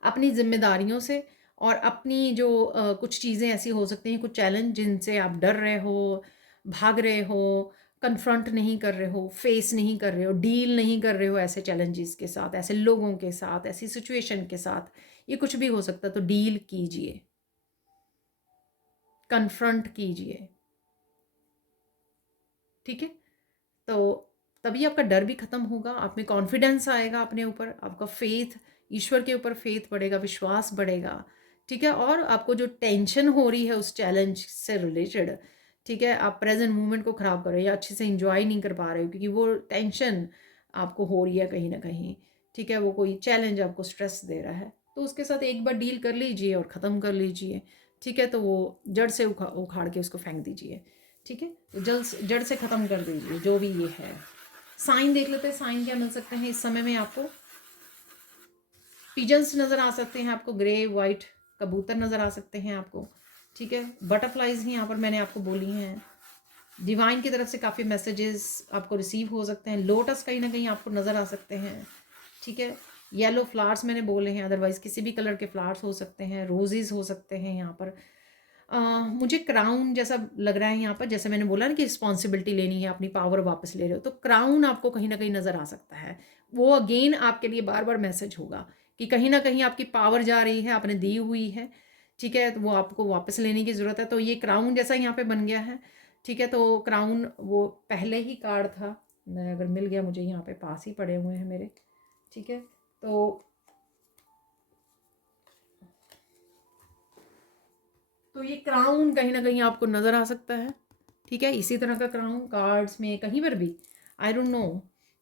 अपनी जिम्मेदारियों से, और अपनी जो कुछ चीज़ें ऐसी हो सकती हैं, कुछ चैलेंज जिनसे आप डर रहे हो, भाग रहे हो, कन्फ्रंट नहीं कर रहे हो, फेस नहीं कर रहे हो, डील नहीं कर रहे हो ऐसे चैलेंजेस के साथ, ऐसे लोगों के साथ, ऐसी सिचुएशन के साथ। ये कुछ भी हो सकता है, तो डील कीजिए, कन्फ्रंट कीजिए। ठीक है, तो तभी आपका डर भी खत्म होगा, आप में कॉन्फिडेंस आएगा अपने ऊपर, आपका फेथ, ईश्वर के ऊपर फेथ बढ़ेगा, विश्वास बढ़ेगा। ठीक है, और आपको जो टेंशन हो रही है उस चैलेंज से रिलेटेड, ठीक है, आप प्रेजेंट मोमेंट को ख़राब कर रहे हो या अच्छे से इंजॉय नहीं कर पा रहे हो, क्योंकि वो टेंशन आपको हो रही है कहीं ना कहीं। ठीक है, वो कोई चैलेंज आपको स्ट्रेस दे रहा है, तो उसके साथ एक बार डील कर लीजिए और ख़त्म कर लीजिए। ठीक है, तो वो जड़ से उखाड़ के उसको फेंक दीजिए। ठीक है, तो जड़ से ख़त्म कर दीजिए जो भी ये है। साइन देख लेते हैं, साइन क्या मिल सकते हैं इस समय में आपको। पिजन्स नज़र आ सकते हैं आपको, ग्रे वाइट कबूतर नज़र आ सकते हैं आपको। ठीक है, बटरफ्लाइज ही यहाँ पर मैंने आपको बोली हैं। डिवाइन की तरफ से काफ़ी मैसेजेस आपको रिसीव हो सकते हैं। लोटस कहीं ना कहीं आपको नज़र आ सकते हैं। ठीक है, येलो फ्लावर्स मैंने बोले हैं, अदरवाइज किसी भी कलर के फ्लावर्स हो सकते हैं, रोजेज हो सकते हैं यहाँ पर। मुझे क्राउन जैसा लग रहा है यहाँ पर, जैसे मैंने बोला ना कि रिस्पॉन्सिबिलिटी लेनी है, अपनी पावर वापस ले रहे हो, तो क्राउन आपको कहीं ना कहीं नज़र आ सकता है। वो अगेन आपके लिए बार बार मैसेज होगा कि कहीं ना कहीं आपकी पावर जा रही है, आपने दी हुई है। ठीक है, तो वो आपको वापस लेने की ज़रूरत है, तो ये क्राउन जैसा यहाँ पे बन गया है। ठीक है, तो क्राउन वो पहले ही कार्ड था, मैं अगर मिल गया मुझे, यहाँ पे पास ही पड़े हुए हैं मेरे। ठीक है, तो ये क्राउन कहीं ना कहीं आपको नज़र आ सकता है। ठीक है, इसी तरह का क्राउन कार्ड्स में कहीं पर भी, आई डोंट नो।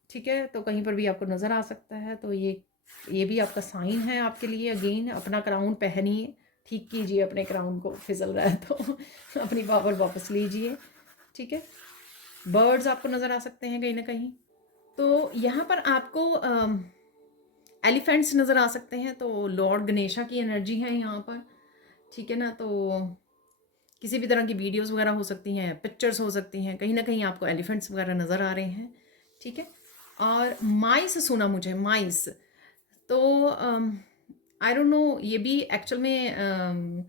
ठीक है, तो कहीं पर भी आपको नज़र आ सकता है, तो ये भी आपका साइन है आपके लिए। अगेन अपना क्राउन पहनिए, ठीक कीजिए अपने क्राउन को, फिसल रहा है तो अपनी पावर वापस लीजिए, ठीक है। बर्ड्स आपको नज़र आ सकते हैं कहीं ना कहीं। तो यहाँ पर आपको एलिफेंट्स नज़र आ सकते हैं, तो लॉर्ड गणेशा की एनर्जी है यहाँ पर, ठीक है ना। तो किसी भी तरह की वीडियोस वगैरह हो सकती हैं, पिक्चर्स हो सकती हैं, कहीं ना कहीं आपको एलिफेंट्स वगैरह नज़र आ रहे हैं, ठीक है। और माइस सुना मुझे, माइस, तो आई डोंट नो, ये भी एक्चुअल में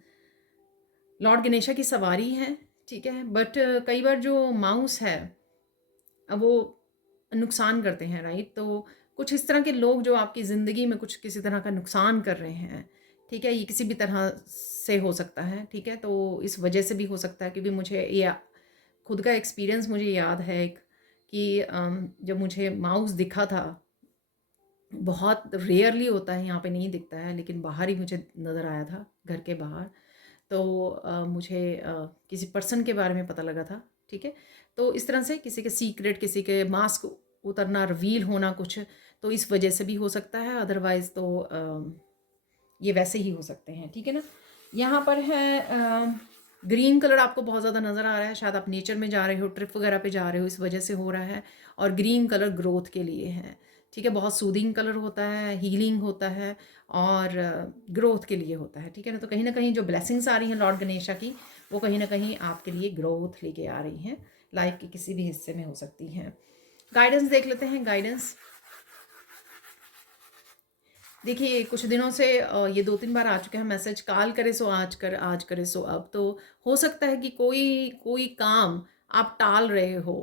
लॉर्ड गणेशा की सवारी है, ठीक है। बट कई बार जो माउस है वो नुकसान करते हैं, राइट। तो कुछ इस तरह के लोग जो आपकी ज़िंदगी में कुछ किसी तरह का नुकसान कर रहे हैं, ठीक है, ये किसी भी तरह से हो सकता है, ठीक है। तो इस वजह से भी हो सकता है, क्योंकि मुझे ये खुद का एक्सपीरियंस मुझे याद है एक, कि जब मुझे माउस दिखा था, बहुत रेयरली होता है, यहाँ पे नहीं दिखता है, लेकिन बाहर ही मुझे नज़र आया था, घर के बाहर। तो मुझे किसी पर्सन के बारे में पता लगा था, ठीक है। तो इस तरह से किसी के सीक्रेट, किसी के मास्क उतरना, रिवील होना कुछ, तो इस वजह से भी हो सकता है। अदरवाइज़ तो ये वैसे ही हो सकते हैं, ठीक है ना। यहाँ पर है ग्रीन कलर आपको बहुत ज़्यादा नज़र आ रहा है, शायद आप नेचर में जा रहे हो, ट्रिप वगैरह पे जा रहे हो, इस वजह से हो रहा है। और ग्रीन कलर ग्रोथ के लिए है, ठीक है, बहुत सूदिंग कलर होता है, हीलिंग होता है और ग्रोथ के लिए होता है, ठीक है ना। तो कहीं ना कहीं जो ब्लेसिंग्स आ रही हैं लॉर्ड गणेशा की, वो कहीं ना कहीं आपके लिए ग्रोथ लेके आ रही हैं, लाइफ के किसी भी हिस्से में हो सकती हैं। गाइडेंस देख लेते हैं, गाइडेंस देखिए, कुछ दिनों से ये 2-3 बार आ चुके हैं मैसेज, काल करे सो आज कर, आज करे सो अब। तो हो सकता है कि कोई कोई काम आप टाल रहे हो,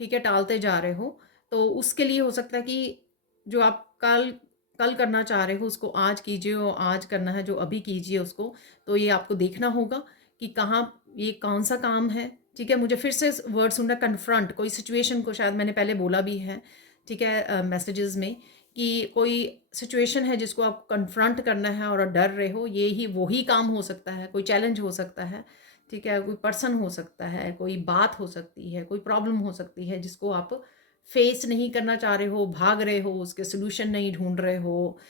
ठीक है, टालते जा रहे हो, तो उसके लिए हो सकता है कि जो आप कल कल करना चाह रहे हो उसको आज कीजिए, और आज करना है जो अभी कीजिए उसको। तो ये आपको देखना होगा कि कहाँ, ये कौन सा काम है, ठीक है। मुझे फिर से वर्ड सुन रहा, कन्फ्रंट, कोई सिचुएशन को, शायद मैंने पहले बोला भी है, ठीक है, मैसेजेस में, कि कोई सिचुएशन है जिसको आप कन्फ्रंट करना है और डर रहे हो, ये ही वही काम हो सकता है, कोई चैलेंज हो सकता है, ठीक है, कोई पर्सन हो सकता है, कोई बात हो सकती है, कोई प्रॉब्लम हो सकती है जिसको आप फेस नहीं करना चाह रहे हो, भाग रहे हो, उसके सोल्यूशन नहीं ढूंढ रहे हो,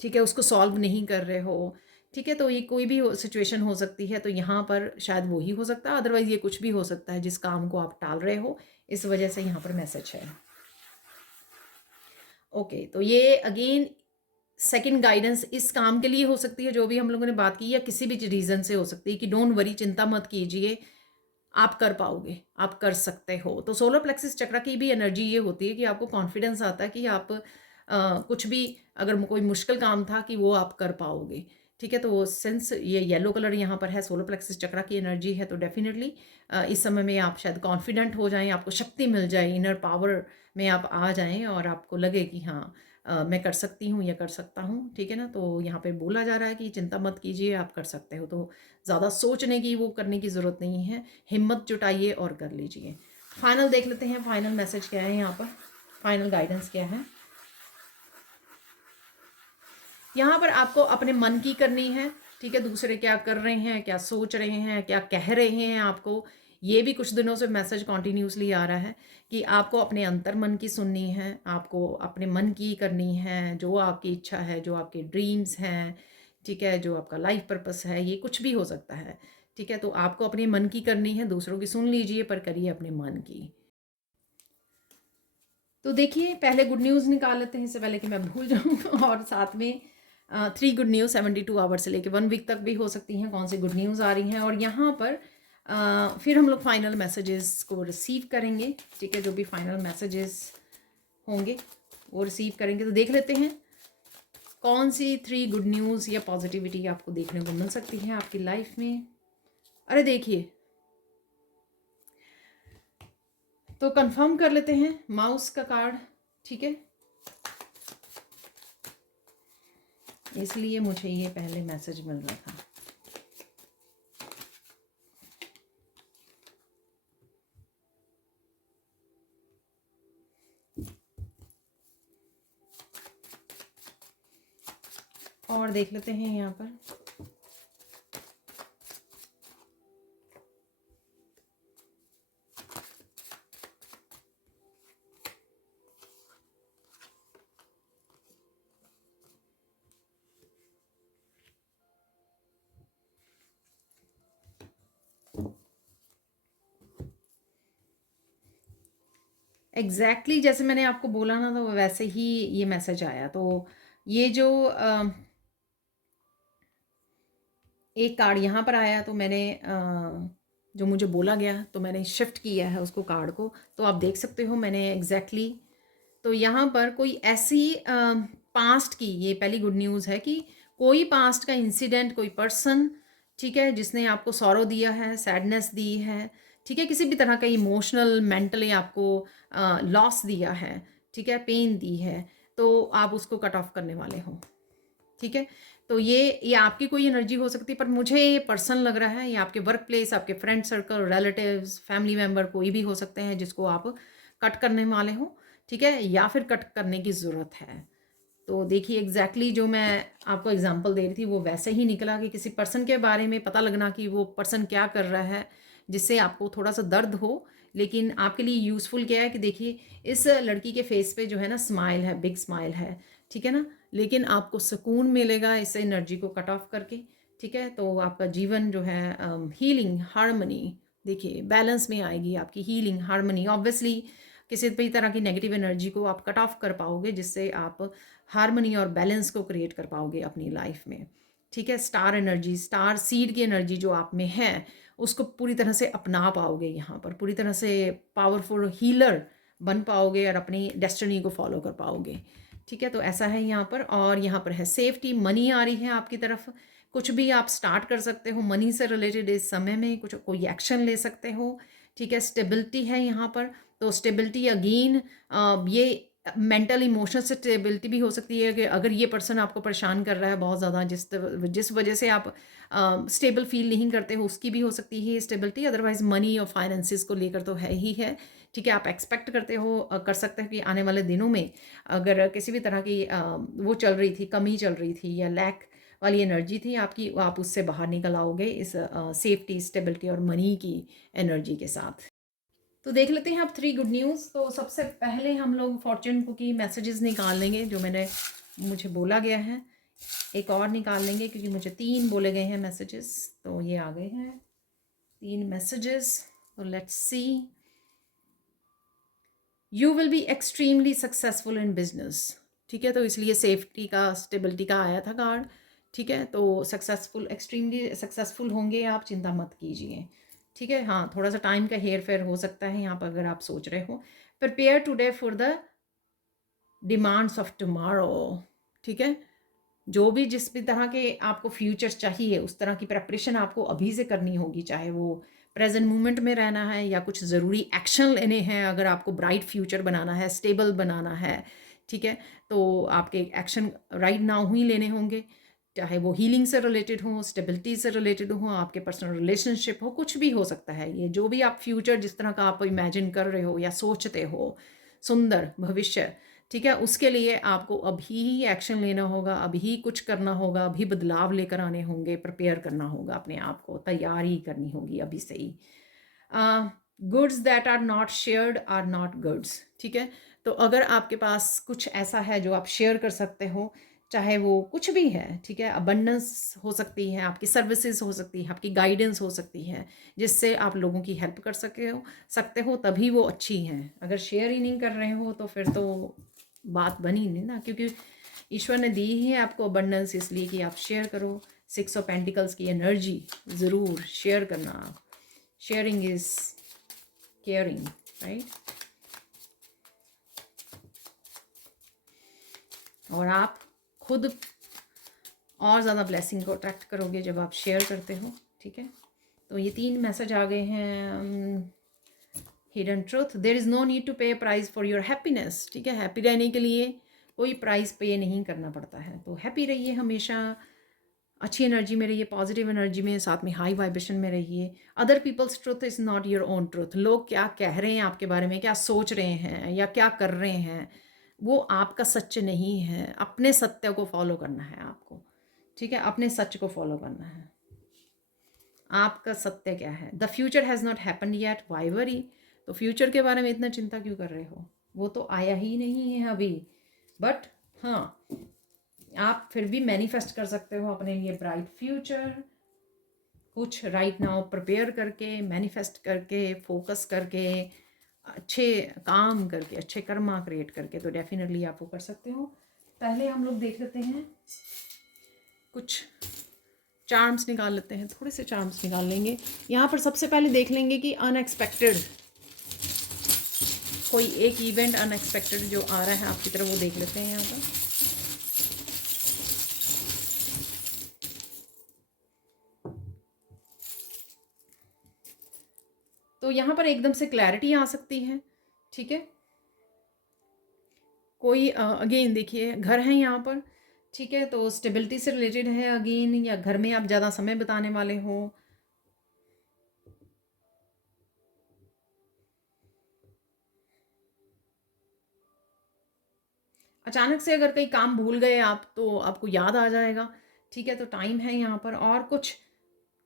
ठीक है, उसको सॉल्व नहीं कर रहे हो, ठीक है। तो ये कोई भी सिचुएशन हो सकती है, तो यहाँ पर शायद वही हो सकता है। अदरवाइज ये कुछ भी हो सकता है जिस काम को आप टाल रहे हो, इस वजह से यहाँ पर मैसेज है। ओके, तो ये अगेन सेकंड गाइडेंस इस काम के लिए हो सकती है जो भी हम लोगों ने बात की, या किसी भी रीज़न से हो सकती है, कि डोंट वरी, चिंता मत कीजिए, आप कर पाओगे, आप कर सकते हो। तो सोलर प्लेक्सिस चक्र की भी एनर्जी ये होती है कि आपको कॉन्फिडेंस आता है कि आप कुछ भी, अगर कोई मुश्किल काम था, कि वो आप कर पाओगे, ठीक है। तो सिंस ये येलो कलर यहाँ पर है, सोलर प्लेक्सिस चक्र की एनर्जी है, तो डेफिनेटली इस समय में आप शायद कॉन्फिडेंट हो जाएं, आपको शक्ति मिल जाए, इनर पावर में आप आ जाएं, और आपको लगे कि हाँ मैं कर सकती हूँ या कर सकता हूँ, ठीक है ना। तो यहाँ पे बोला जा रहा है कि चिंता मत कीजिए, आप कर सकते हो। तो ज़्यादा सोचने की, वो करने की ज़रूरत नहीं है, हिम्मत जुटाइए और कर लीजिए। फाइनल देख लेते हैं, फाइनल मैसेज क्या है यहाँ पर, फाइनल गाइडेंस क्या है। यहाँ पर आपको अपने मन की करनी है, ठीक है। दूसरे क्या कर रहे हैं, क्या सोच रहे हैं, क्या कह रहे हैं आपको, ये भी कुछ दिनों से मैसेज कॉन्टीन्यूसली आ रहा है कि आपको अपने अंतर मन की सुननी है, आपको अपने मन की करनी है, जो आपकी इच्छा है, जो आपके ड्रीम्स हैं, ठीक है, जो आपका लाइफ पर्पस है, ये कुछ भी हो सकता है, ठीक है। तो आपको अपने मन की करनी है, दूसरों की सुन लीजिए पर करिए अपने मन की। तो देखिए, पहले गुड न्यूज़ निकाल लेते हैं, इससे पहले कि मैं भूल जाऊँ और साथ में 3 गुड न्यूज़ 72 आवर से लेके 1 वीक तक भी हो सकती हैं, कौन सी गुड न्यूज़ आ रही हैं। और यहाँ पर फिर हम लोग फाइनल मैसेजेस को रिसीव करेंगे, ठीक है, जो भी फाइनल मैसेजेस होंगे वो रिसीव करेंगे। तो देख लेते हैं कौन सी 3 गुड न्यूज़ या पॉजिटिविटी आपको देखने को मिल सकती है आपकी लाइफ में। अरे देखिए, तो कंफर्म कर लेते हैं माउस का कार्ड, ठीक है, इसलिए मुझे ये पहले मैसेज मिल रहा था। और देख लेते हैं यहाँ पर, एग्जैक्टली जैसे मैंने आपको बोला ना, तो वैसे ही ये मैसेज आया। तो ये जो एक कार्ड यहाँ पर आया, तो मैंने जो मुझे बोला गया तो मैंने शिफ्ट किया है उसको, कार्ड को। तो आप देख सकते हो मैंने एग्जैक्टली तो यहाँ पर कोई ऐसी पास्ट की, ये पहली गुड न्यूज़ है कि कोई पास्ट का इंसिडेंट, कोई पर्सन, ठीक है, जिसने आपको सॉरो दिया है, सैडनेस दी है, ठीक है, किसी भी तरह का इमोशनल मेंटली आपको लॉस दिया है, ठीक है, पेन दी है, तो आप उसको कट ऑफ करने वाले हो। ठीक है, तो ये आपकी कोई एनर्जी हो सकती है, पर मुझे ये पर्सन लग रहा है, ये आपके वर्क प्लेस, आपके friend circle, relatives, family member कोई भी हो सकते हैं जिसको आप कट करने वाले हो। ठीक है, या फिर कट करने की ज़रूरत है। तो देखिए एग्जैक्टली जो मैं आपको एग्जांपल दे रही थी वो वैसे ही निकला कि किसी पर्सन के बारे में पता लगना कि वो पर्सन क्या कर रहा है जिससे आपको थोड़ा सा दर्द हो, लेकिन आपके लिए यूज़फुल क्या है कि देखिए इस लड़की के फेस पे जो है ना स्माइल है, बिग स्माइल है, ठीक है ना, लेकिन आपको सुकून मिलेगा इस एनर्जी को कट ऑफ करके। ठीक है, तो आपका जीवन जो है हीलिंग, हार्मनी, देखिए बैलेंस में आएगी आपकी हीलिंग, हार्मनी। ऑब्वियसली किसी भी तरह की नेगेटिव एनर्जी को आप कट ऑफ कर पाओगे, जिससे आप हार्मनी और बैलेंस को क्रिएट कर पाओगे अपनी लाइफ में। ठीक है, स्टार एनर्जी, स्टार सीड की एनर्जी जो आप में है उसको पूरी तरह से अपना पाओगे, यहाँ पर पूरी तरह से पावरफुल हीलर बन पाओगे और अपनी डेस्टिनी को फॉलो कर पाओगे। ठीक है, तो ऐसा है यहाँ पर। और यहाँ पर है सेफ्टी, मनी आ रही है आपकी तरफ, कुछ भी आप स्टार्ट कर सकते हो मनी से रिलेटेड इस समय में, कुछ कोई एक्शन ले सकते हो। ठीक है, स्टेबिलिटी है यहाँ पर। तो स्टेबिलिटी अगेन ये मेंटल इमोशनल स्टेबिलिटी भी हो सकती है कि अगर ये पर्सन आपको परेशान कर रहा है बहुत ज़्यादा, जिस वजह से आप स्टेबल फील नहीं करते हो, उसकी भी हो सकती है स्टेबिलिटी। अदरवाइज मनी और फाइनेंसिस को लेकर तो है ही है। ठीक है, आप एक्सपेक्ट करते हो, कर सकते हो कि आने वाले दिनों में अगर किसी भी तरह की वो चल रही थी, कमी चल रही थी या लैक वाली एनर्जी थी आपकी, आप उससे बाहर निकल आओगे इस सेफ्टी, स्टेबिलिटी और मनी की एनर्जी के साथ। तो देख लेते हैं आप 3 गुड न्यूज़। तो सबसे पहले हम लोग फॉर्च्यून कुकी मैसेजेस निकाल लेंगे जो मुझे बोला गया है। एक और निकाल लेंगे क्योंकि मुझे 3 बोले गए हैं मैसेजेस, तो ये आ गए हैं 3 मैसेजेस। तो let's see. You will be extremely successful in business. ठीक है, तो इसलिए सेफ्टी का, स्टेबिलिटी का आया था कार्ड। ठीक है, तो सक्सेसफुल, एक्सट्रीमली सक्सेसफुल होंगे आप, चिंता मत कीजिए। ठीक है, हाँ थोड़ा सा टाइम का हेर फेर हो सकता है यहाँ पर अगर आप सोच रहे हो। Prepare today for the demands of tomorrow. ठीक है, जो भी जिस भी तरह के आपको फ्यूचर्स चाहिए उस तरह की प्रेपरेशन आपको अभी से करनी होगी, चाहे वो प्रेजेंट मोमेंट में रहना है या कुछ ज़रूरी एक्शन लेने हैं। अगर आपको ब्राइट फ्यूचर बनाना है, स्टेबल बनाना है, ठीक है, तो आपके एक्शन राइट नाउ ही लेने होंगे, चाहे वो हीलिंग से रिलेटेड हो, स्टेबिलिटी से रिलेटेड हो, आपके पर्सनल रिलेशनशिप हो, कुछ भी हो सकता है। ये जो भी आप फ्यूचर जिस तरह का आप इमेजिन कर रहे हो या सोचते हो, सुंदर भविष्य, ठीक है, उसके लिए आपको अभी ही एक्शन लेना होगा, अभी ही कुछ करना होगा, अभी बदलाव लेकर आने होंगे, प्रिपेयर करना होगा अपने आप को, तैयारी करनी होगी अभी से ही। Goods that are not shared are not goods. ठीक है, तो अगर आपके पास कुछ ऐसा है जो आप शेयर कर सकते हो, चाहे वो कुछ भी है, ठीक है, अबंडेंस हो सकती है, आपकी सर्विसेज हो सकती है, आपकी गाइडेंस हो सकती है, जिससे आप लोगों की हेल्प कर सकते हो, तभी वो अच्छी हैं। अगर शेयर ही नहीं कर रहे हो तो फिर तो बात बनी नहीं ना, क्योंकि ईश्वर ने दी ही है आपको अबंडेंस इसलिए कि आप शेयर करो। 6 ऑफ पेंटिकल्स की एनर्जी, ज़रूर शेयर करना। Sharing is caring, right. और आप खुद और ज़्यादा ब्लेसिंग को अट्रैक्ट करोगे जब आप शेयर करते हो। ठीक है, तो ये 3 मैसेज आ गए हैं। Hidden truth, there is no need to pay price for your happiness. ठीक है, हैप्पी रहने के लिए कोई प्राइस पे नहीं करना पड़ता है। तो हैप्पी रहिए, हमेशा अच्छी एनर्जी में रहिए, पॉजिटिव एनर्जी में, साथ में हाई वाइब्रेशन में रहिए। Other people's truth is not your own truth. लोग क्या कह रहे हैं आपके बारे में, क्या सोच रहे हैं या क्या कर रहे हैं, वो आपका सच नहीं है। अपने सत्य को फॉलो करना है आपको। ठीक है, अपने सच को फॉलो करना है। आपका सत्य क्या है। The future has not happened yet, why worry. तो फ्यूचर के बारे में इतना चिंता क्यों कर रहे हो, वो तो आया ही नहीं है अभी। बट हाँ, आप फिर भी मैनिफेस्ट कर सकते हो अपने लिए ब्राइट फ्यूचर, कुछ राइट नाउ प्रिपेयर करके, मैनिफेस्ट करके, फोकस करके, अच्छे काम करके, अच्छे कर्मा क्रिएट करके, तो डेफिनेटली आप वो कर सकते हो। पहले हम लोग देख लेते हैं, कुछ चार्म्स निकाल लेते हैं, थोड़े से चार्म्स निकाल लेंगे। यहाँ पर सबसे पहले देख लेंगे कि अनएक्सपेक्टेड कोई एक इवेंट अनएक्सपेक्टेड जो आ रहा है आपकी तरफ, वो देख लेते हैं यहाँ पर। तो यहाँ पर एकदम से क्लैरिटी आ सकती है, ठीक है। कोई अगेन देखिए घर है यहाँ पर, ठीक है, तो स्टेबिलिटी से रिलेटेड है अगेन, या घर में आप ज़्यादा समय बिताने वाले हो। अचानक से अगर कहीं काम भूल गए आप तो आपको याद आ जाएगा, ठीक है, तो टाइम है यहाँ पर। और कुछ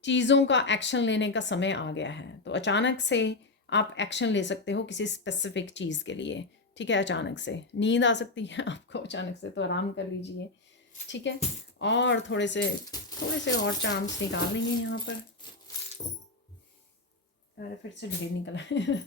चीज़ों का एक्शन लेने का समय आ गया है, तो अचानक से आप एक्शन ले सकते हो किसी स्पेसिफिक चीज़ के लिए, ठीक है। अचानक से नींद आ सकती है आपको अचानक से, तो आराम कर लीजिए, ठीक है। और थोड़े से और चांस निकाल लेंगे यहाँ पर। अरे फिर से ढेर निकला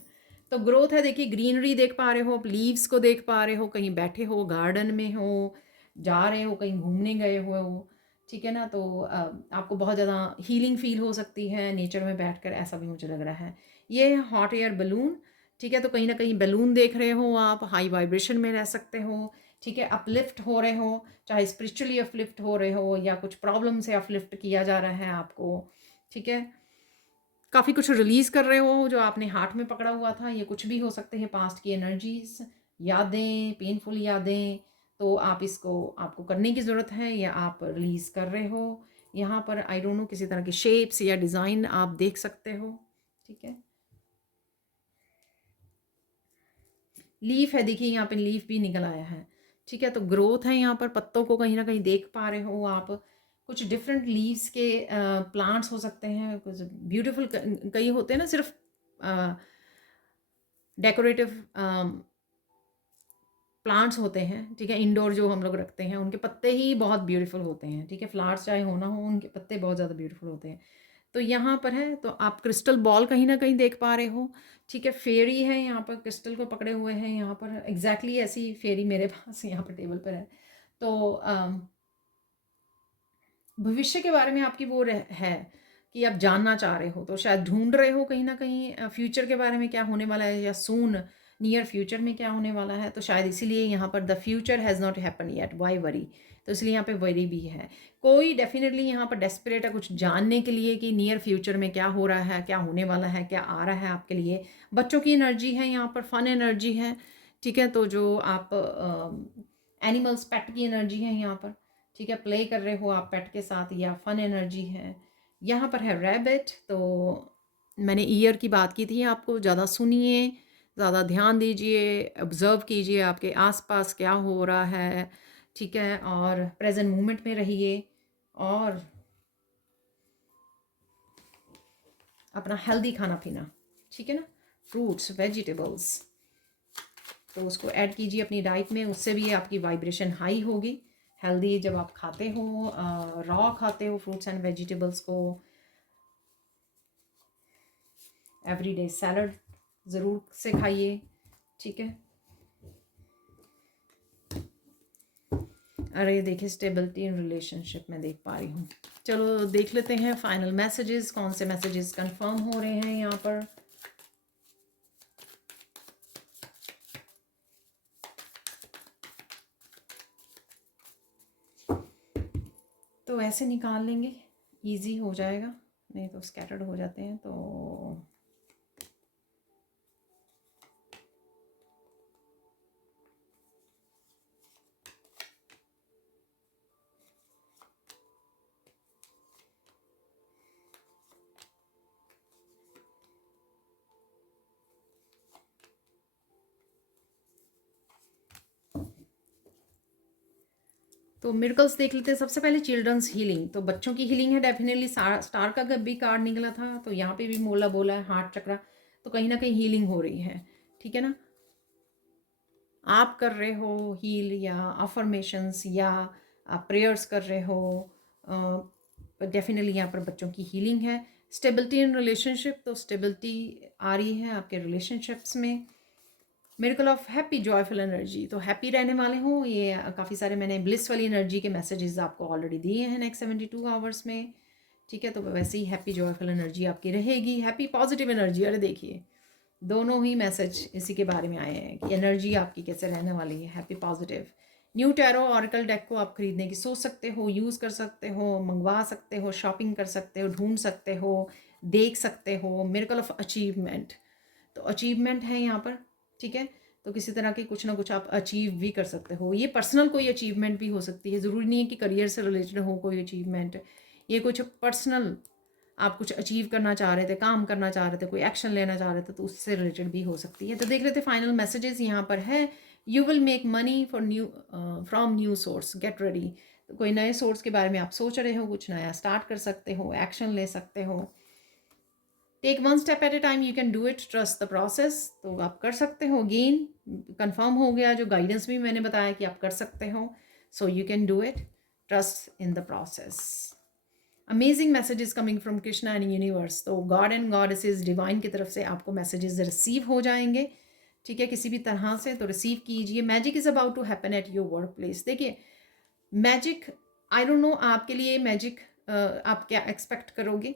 तो ग्रोथ है, देखिए ग्रीनरी देख पा रहे हो, लीव्स को देख पा रहे हो, कहीं बैठे हो गार्डन में हो, जा रहे हो कहीं घूमने गए हो, ठीक है ना। तो आपको बहुत ज़्यादा हीलिंग फील हो सकती है नेचर में बैठकर, ऐसा भी मुझे लग रहा है। ये है हॉट एयर बलून, ठीक है, तो कहीं ना कहीं बलून देख रहे हो आप, हाई वाइब्रेशन में रह सकते हो, ठीक है। अपलिफ्ट हो रहे हो, चाहे स्पिरिचुअली अपलिफ्ट हो रहे हो या कुछ प्रॉब्लम से अपलिफ्ट किया जा रहा है आपको, ठीक है। काफ़ी कुछ रिलीज़ कर रहे हो जो आपने हाथ में पकड़ा हुआ था, ये कुछ भी हो सकते हैं पास्ट की एनर्जीज, यादें, पेनफुल यादें। तो आप इसको, आपको करने की ज़रूरत है या आप रिलीज़ कर रहे हो। यहाँ पर आई डोंट नो किसी तरह के शेप्स या डिज़ाइन आप देख सकते हो, ठीक है। लीफ है, देखिए यहाँ पे लीफ भी निकल आया है, ठीक है। तो ग्रोथ है यहाँ पर, पत्तों को कहीं ना कहीं देख पा रहे हो आप। कुछ डिफरेंट लीव्स के प्लांट्स हो सकते हैं, कुछ ब्यूटीफुल, कई होते हैं ना सिर्फ डेकोरेटिव प्लांट्स होते हैं, ठीक है, इंडोर जो हम लोग रखते हैं, उनके पत्ते ही बहुत ब्यूटीफुल होते हैं, ठीक है। फ्लावर्स चाहे हो ना हो, उनके पत्ते बहुत ज़्यादा ब्यूटीफुल होते हैं। तो यहाँ पर है, तो आप क्रिस्टल बॉल कहीं ना कहीं देख पा रहे हो, ठीक है। फेरी है यहाँ पर, क्रिस्टल को पकड़े हुए हैं यहाँ पर, एग्जैक्टली ऐसी फेरी मेरे पास यहाँ पर टेबल पर है। तो भविष्य के बारे में आपकी वो है कि आप जानना चाह रहे हो, तो शायद ढूंढ रहे हो कहीं ना कहीं फ्यूचर के बारे में क्या होने वाला है, या सून नियर फ्यूचर में क्या होने वाला है। तो शायद इसीलिए यहाँ पर the future has not happen yet, why worry, तो इसलिए यहाँ पे वरी भी है। कोई डेफिनेटली यहाँ पर डेस्परेट है कुछ जानने के लिए कि नियर फ्यूचर में क्या हो रहा है, क्या होने वाला है, क्या आ रहा है आपके लिए। बच्चों की एनर्जी है यहाँ पर, फन एनर्जी है, ठीक है। तो जो आप एनिमल्स, पेट की एनर्जी है यहाँ पर, ठीक है। प्ले कर रहे हो आप पेट के साथ, या फन एनर्जी है। यहाँ पर है रैबिट, तो मैंने ईयर की बात की थी आपको, ज़्यादा सुनिए, ज़्यादा ध्यान दीजिए, ऑब्ज़र्व कीजिए आपके आसपास क्या हो रहा है, ठीक है। और प्रेजेंट मोमेंट में रहिए, और अपना हेल्दी खाना पीना, ठीक है ना, फ्रूट्स वेजिटेबल्स, तो उसको ऐड कीजिए अपनी डाइट में, उससे भी आपकी वाइब्रेशन हाई होगी। हेल्दी जब आप खाते हो, रॉ खाते हो फ्रूट्स एंड वेजिटेबल्स को, एवरीडे सैलड ज़रूर से खाइए, ठीक है। अरे देखिए स्टेबिलिटी इन रिलेशनशिप में देख पा रही हूँ। चलो देख लेते हैं फाइनल मैसेजेस, कौन से मैसेजेस कंफर्म हो रहे हैं यहाँ पर। तो ऐसे निकाल लेंगे, इजी हो जाएगा, नहीं तो स्कैटर्ड हो जाते हैं। तो मिरेकल्स देख लेते हैं। सबसे पहले चिल्ड्रंस हीलिंग, तो बच्चों की हीलिंग है डेफिनेटली। स्टार का भी कार्ड निकला था, तो यहाँ पे भी मोला बोला है, हार्ट चक्रा, तो कहीं ना कहीं हीलिंग हो रही है, ठीक है ना। आप कर रहे हो हील, या अफर्मेशंस, या आप प्रेयर्स कर रहे हो, डेफिनेटली यहाँ पर बच्चों की हीलिंग है। स्टेबिलिटी इन रिलेशनशिप, तो स्टेबिलिटी आ रही है आपके रिलेशनशिप्स में, miracle of happy joyful energy, तो हैप्पी रहने वाले हो। ये काफ़ी सारे मैंने ब्लिस वाली एनर्जी के मैसेजेस आपको ऑलरेडी दिए हैं नेक्स्ट 72 आवर्स में, ठीक है। तो वैसे ही हैप्पी जॉयफुल एनर्जी आपकी रहेगी, हैप्पी पॉजिटिव एनर्जी। अरे देखिए, दोनों ही मैसेज इसी के बारे में आए हैं कि एनर्जी आपकी कैसे रहने वाली है, happy positive. New tarot oracle deck को आप खरीदने की सोच सकते हो, यूज़ कर सकते हो, मंगवा सकते हो, शॉपिंग कर सकते हो, ढूंढ सकते हो, देख सकते हो। मिरेकल ऑफ अचीवमेंट, तो अचीवमेंट है यहाँ पर, ठीक है। तो किसी तरह की कुछ ना कुछ आप अचीव भी कर सकते हो। ये पर्सनल कोई अचीवमेंट भी हो सकती है, ज़रूरी नहीं है कि करियर से रिलेटेड हो कोई अचीवमेंट। ये कुछ पर्सनल आप कुछ अचीव करना चाह रहे थे, काम करना चाह रहे थे, कोई एक्शन लेना चाह रहे थे, तो उससे रिलेटेड भी हो सकती है। तो देख लेते फाइनल मैसेजेस यहाँ पर है। You will make money for new from new source, gate ready. तो कोई नए सोर्स के बारे में आप सोच रहे हो, कुछ नया स्टार्ट कर सकते हो, एक्शन ले सकते हो। Take one step at a time, you can do it, trust the process, तो आप कर सकते हो। अगेन कंफर्म हो गया जो गाइडेंस भी मैंने बताया कि आप कर सकते हो। So you can do it, trust in the process. Amazing messages coming from Krishna and universe, तो गॉड एंड गॉडेसेस डिवाइन की तरफ से आपको मैसेजेस रिसीव हो जाएंगे, ठीक है, किसी भी तरह से, तो रिसीव कीजिए। Magic is about to happen at your workplace. देखिए मैजिक, आई डोंट नो आपके लिए मैजिक आप क्या एक्सपेक्ट करोगे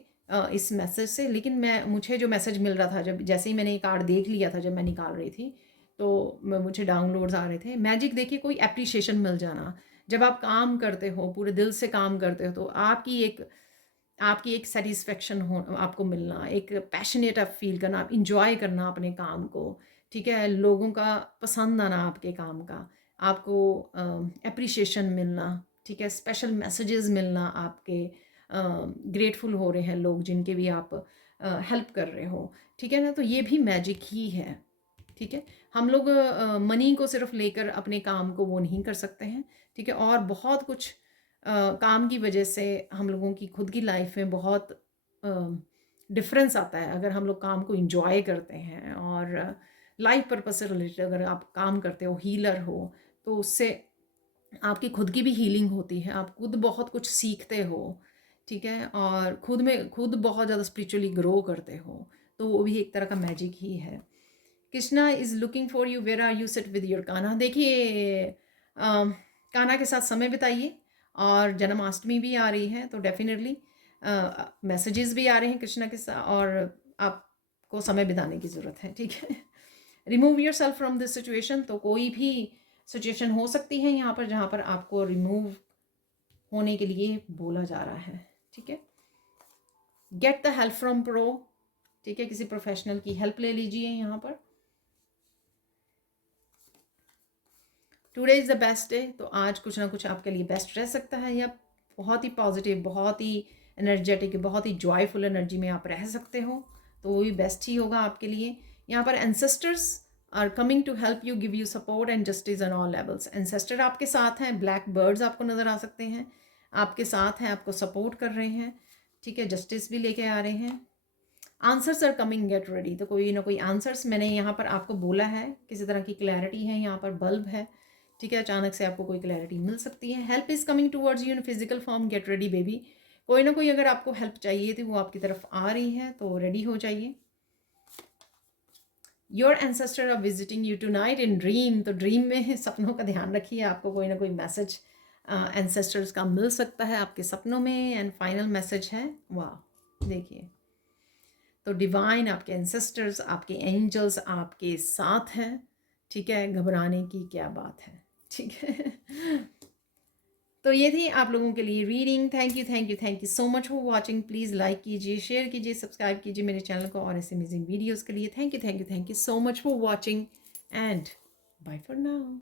इस मैसेज से, लेकिन मुझे जो मैसेज मिल रहा था, जब जैसे ही मैंने ये कार्ड देख लिया था जब मैं निकाल रही थी, तो मुझे डाउनलोड्स आ रहे थे। मैजिक देखिए, कोई एप्रिशिएशन मिल जाना, जब आप काम करते हो, पूरे दिल से काम करते हो, तो आपकी एक सेटिस्फेक्शन हो आपको मिलना, एक पैशनेट आप फील करना, आप इंजॉय करना अपने काम को, ठीक है, लोगों का पसंद आना आपके काम का, आपको एप्रिशिएशन मिलना, ठीक है, स्पेशल मैसेजेस मिलना, आपके ग्रेटफुल हो रहे हैं लोग जिनके भी आप हेल्प कर रहे हो, ठीक है ना। तो ये भी मैजिक ही है, ठीक है। हम लोग मनी को सिर्फ लेकर अपने काम को वो नहीं कर सकते हैं, ठीक है। और बहुत कुछ काम की वजह से हम लोगों की खुद की लाइफ में बहुत डिफरेंस आता है अगर हम लोग काम को इंजॉय करते हैं। और लाइफ पर्पस से रिलेटेड अगर आप काम करते हो, हीलर हो, तो उससे आपकी खुद की भी हीलिंग होती है, आप खुद बहुत कुछ सीखते हो, ठीक है, और खुद बहुत ज़्यादा स्पिरिचुअली ग्रो करते हो, तो वो भी एक तरह का मैजिक ही है। Krishna is looking for you, where are you, sit with your Kanha. देखिए कान्हा के साथ समय बिताइए, और जन्माष्टमी भी आ रही है, तो डेफिनेटली मैसेजेस भी आ रहे हैं कृष्णा के साथ, और आपको समय बिताने की ज़रूरत है, ठीक है। Remove your self from this situation, तो कोई भी सिचुएशन हो सकती है यहाँ पर जहाँ पर आपको रिमूव होने के लिए बोला जा रहा है, ठीक है। Get the help from pro, ठीक है, किसी प्रोफेशनल की हेल्प ले लीजिए यहाँ पर। Today is the best day, तो आज कुछ ना कुछ आपके लिए बेस्ट रह सकता है, या बहुत ही पॉजिटिव, बहुत ही एनर्जेटिक, बहुत ही जॉयफुल एनर्जी में आप रह सकते हो, तो वो भी बेस्ट ही होगा आपके लिए। यहाँ पर ancestors are coming to help you, give you support and justice on all levels. Ancestor आपके साथ हैं, ब्लैक बर्ड्स आपको नज़र आ सकते हैं, आपके साथ हैं, आपको सपोर्ट कर रहे हैं, ठीक है, जस्टिस भी लेके आ रहे हैं। Answers are coming, get ready, तो कोई ना कोई आंसर्स मैंने यहाँ पर आपको बोला है, किसी तरह की क्लैरिटी है, यहाँ पर बल्ब है, ठीक है, अचानक से आपको कोई क्लैरिटी मिल सकती है। Help is coming towards you in physical form, get ready baby. कोई ना कोई अगर आपको हेल्प चाहिए थी वो आपकी तरफ आ रही है, तो रेडी हो जाइए। Your ancestor are visiting you tonight in dream, तो ड्रीम में सपनों का ध्यान रखिए, आपको कोई ना कोई मैसेज एंसेस्टर्स का मिल सकता है आपके सपनों में। एंड फाइनल मैसेज है, वाह देखिए, तो डिवाइन, आपके एंसेस्टर्स, आपके एंजल्स आपके साथ हैं, ठीक है, घबराने की क्या बात है, ठीक है। तो ये थी आप लोगों के लिए reading. Thank you thank you thank you so much for watching. Please like कीजिए, शेयर कीजिए, सब्सक्राइब कीजिए मेरे चैनल को और ऐसे अमेजिंग वीडियोज़ के लिए। Thank you so much for watching and bye for now.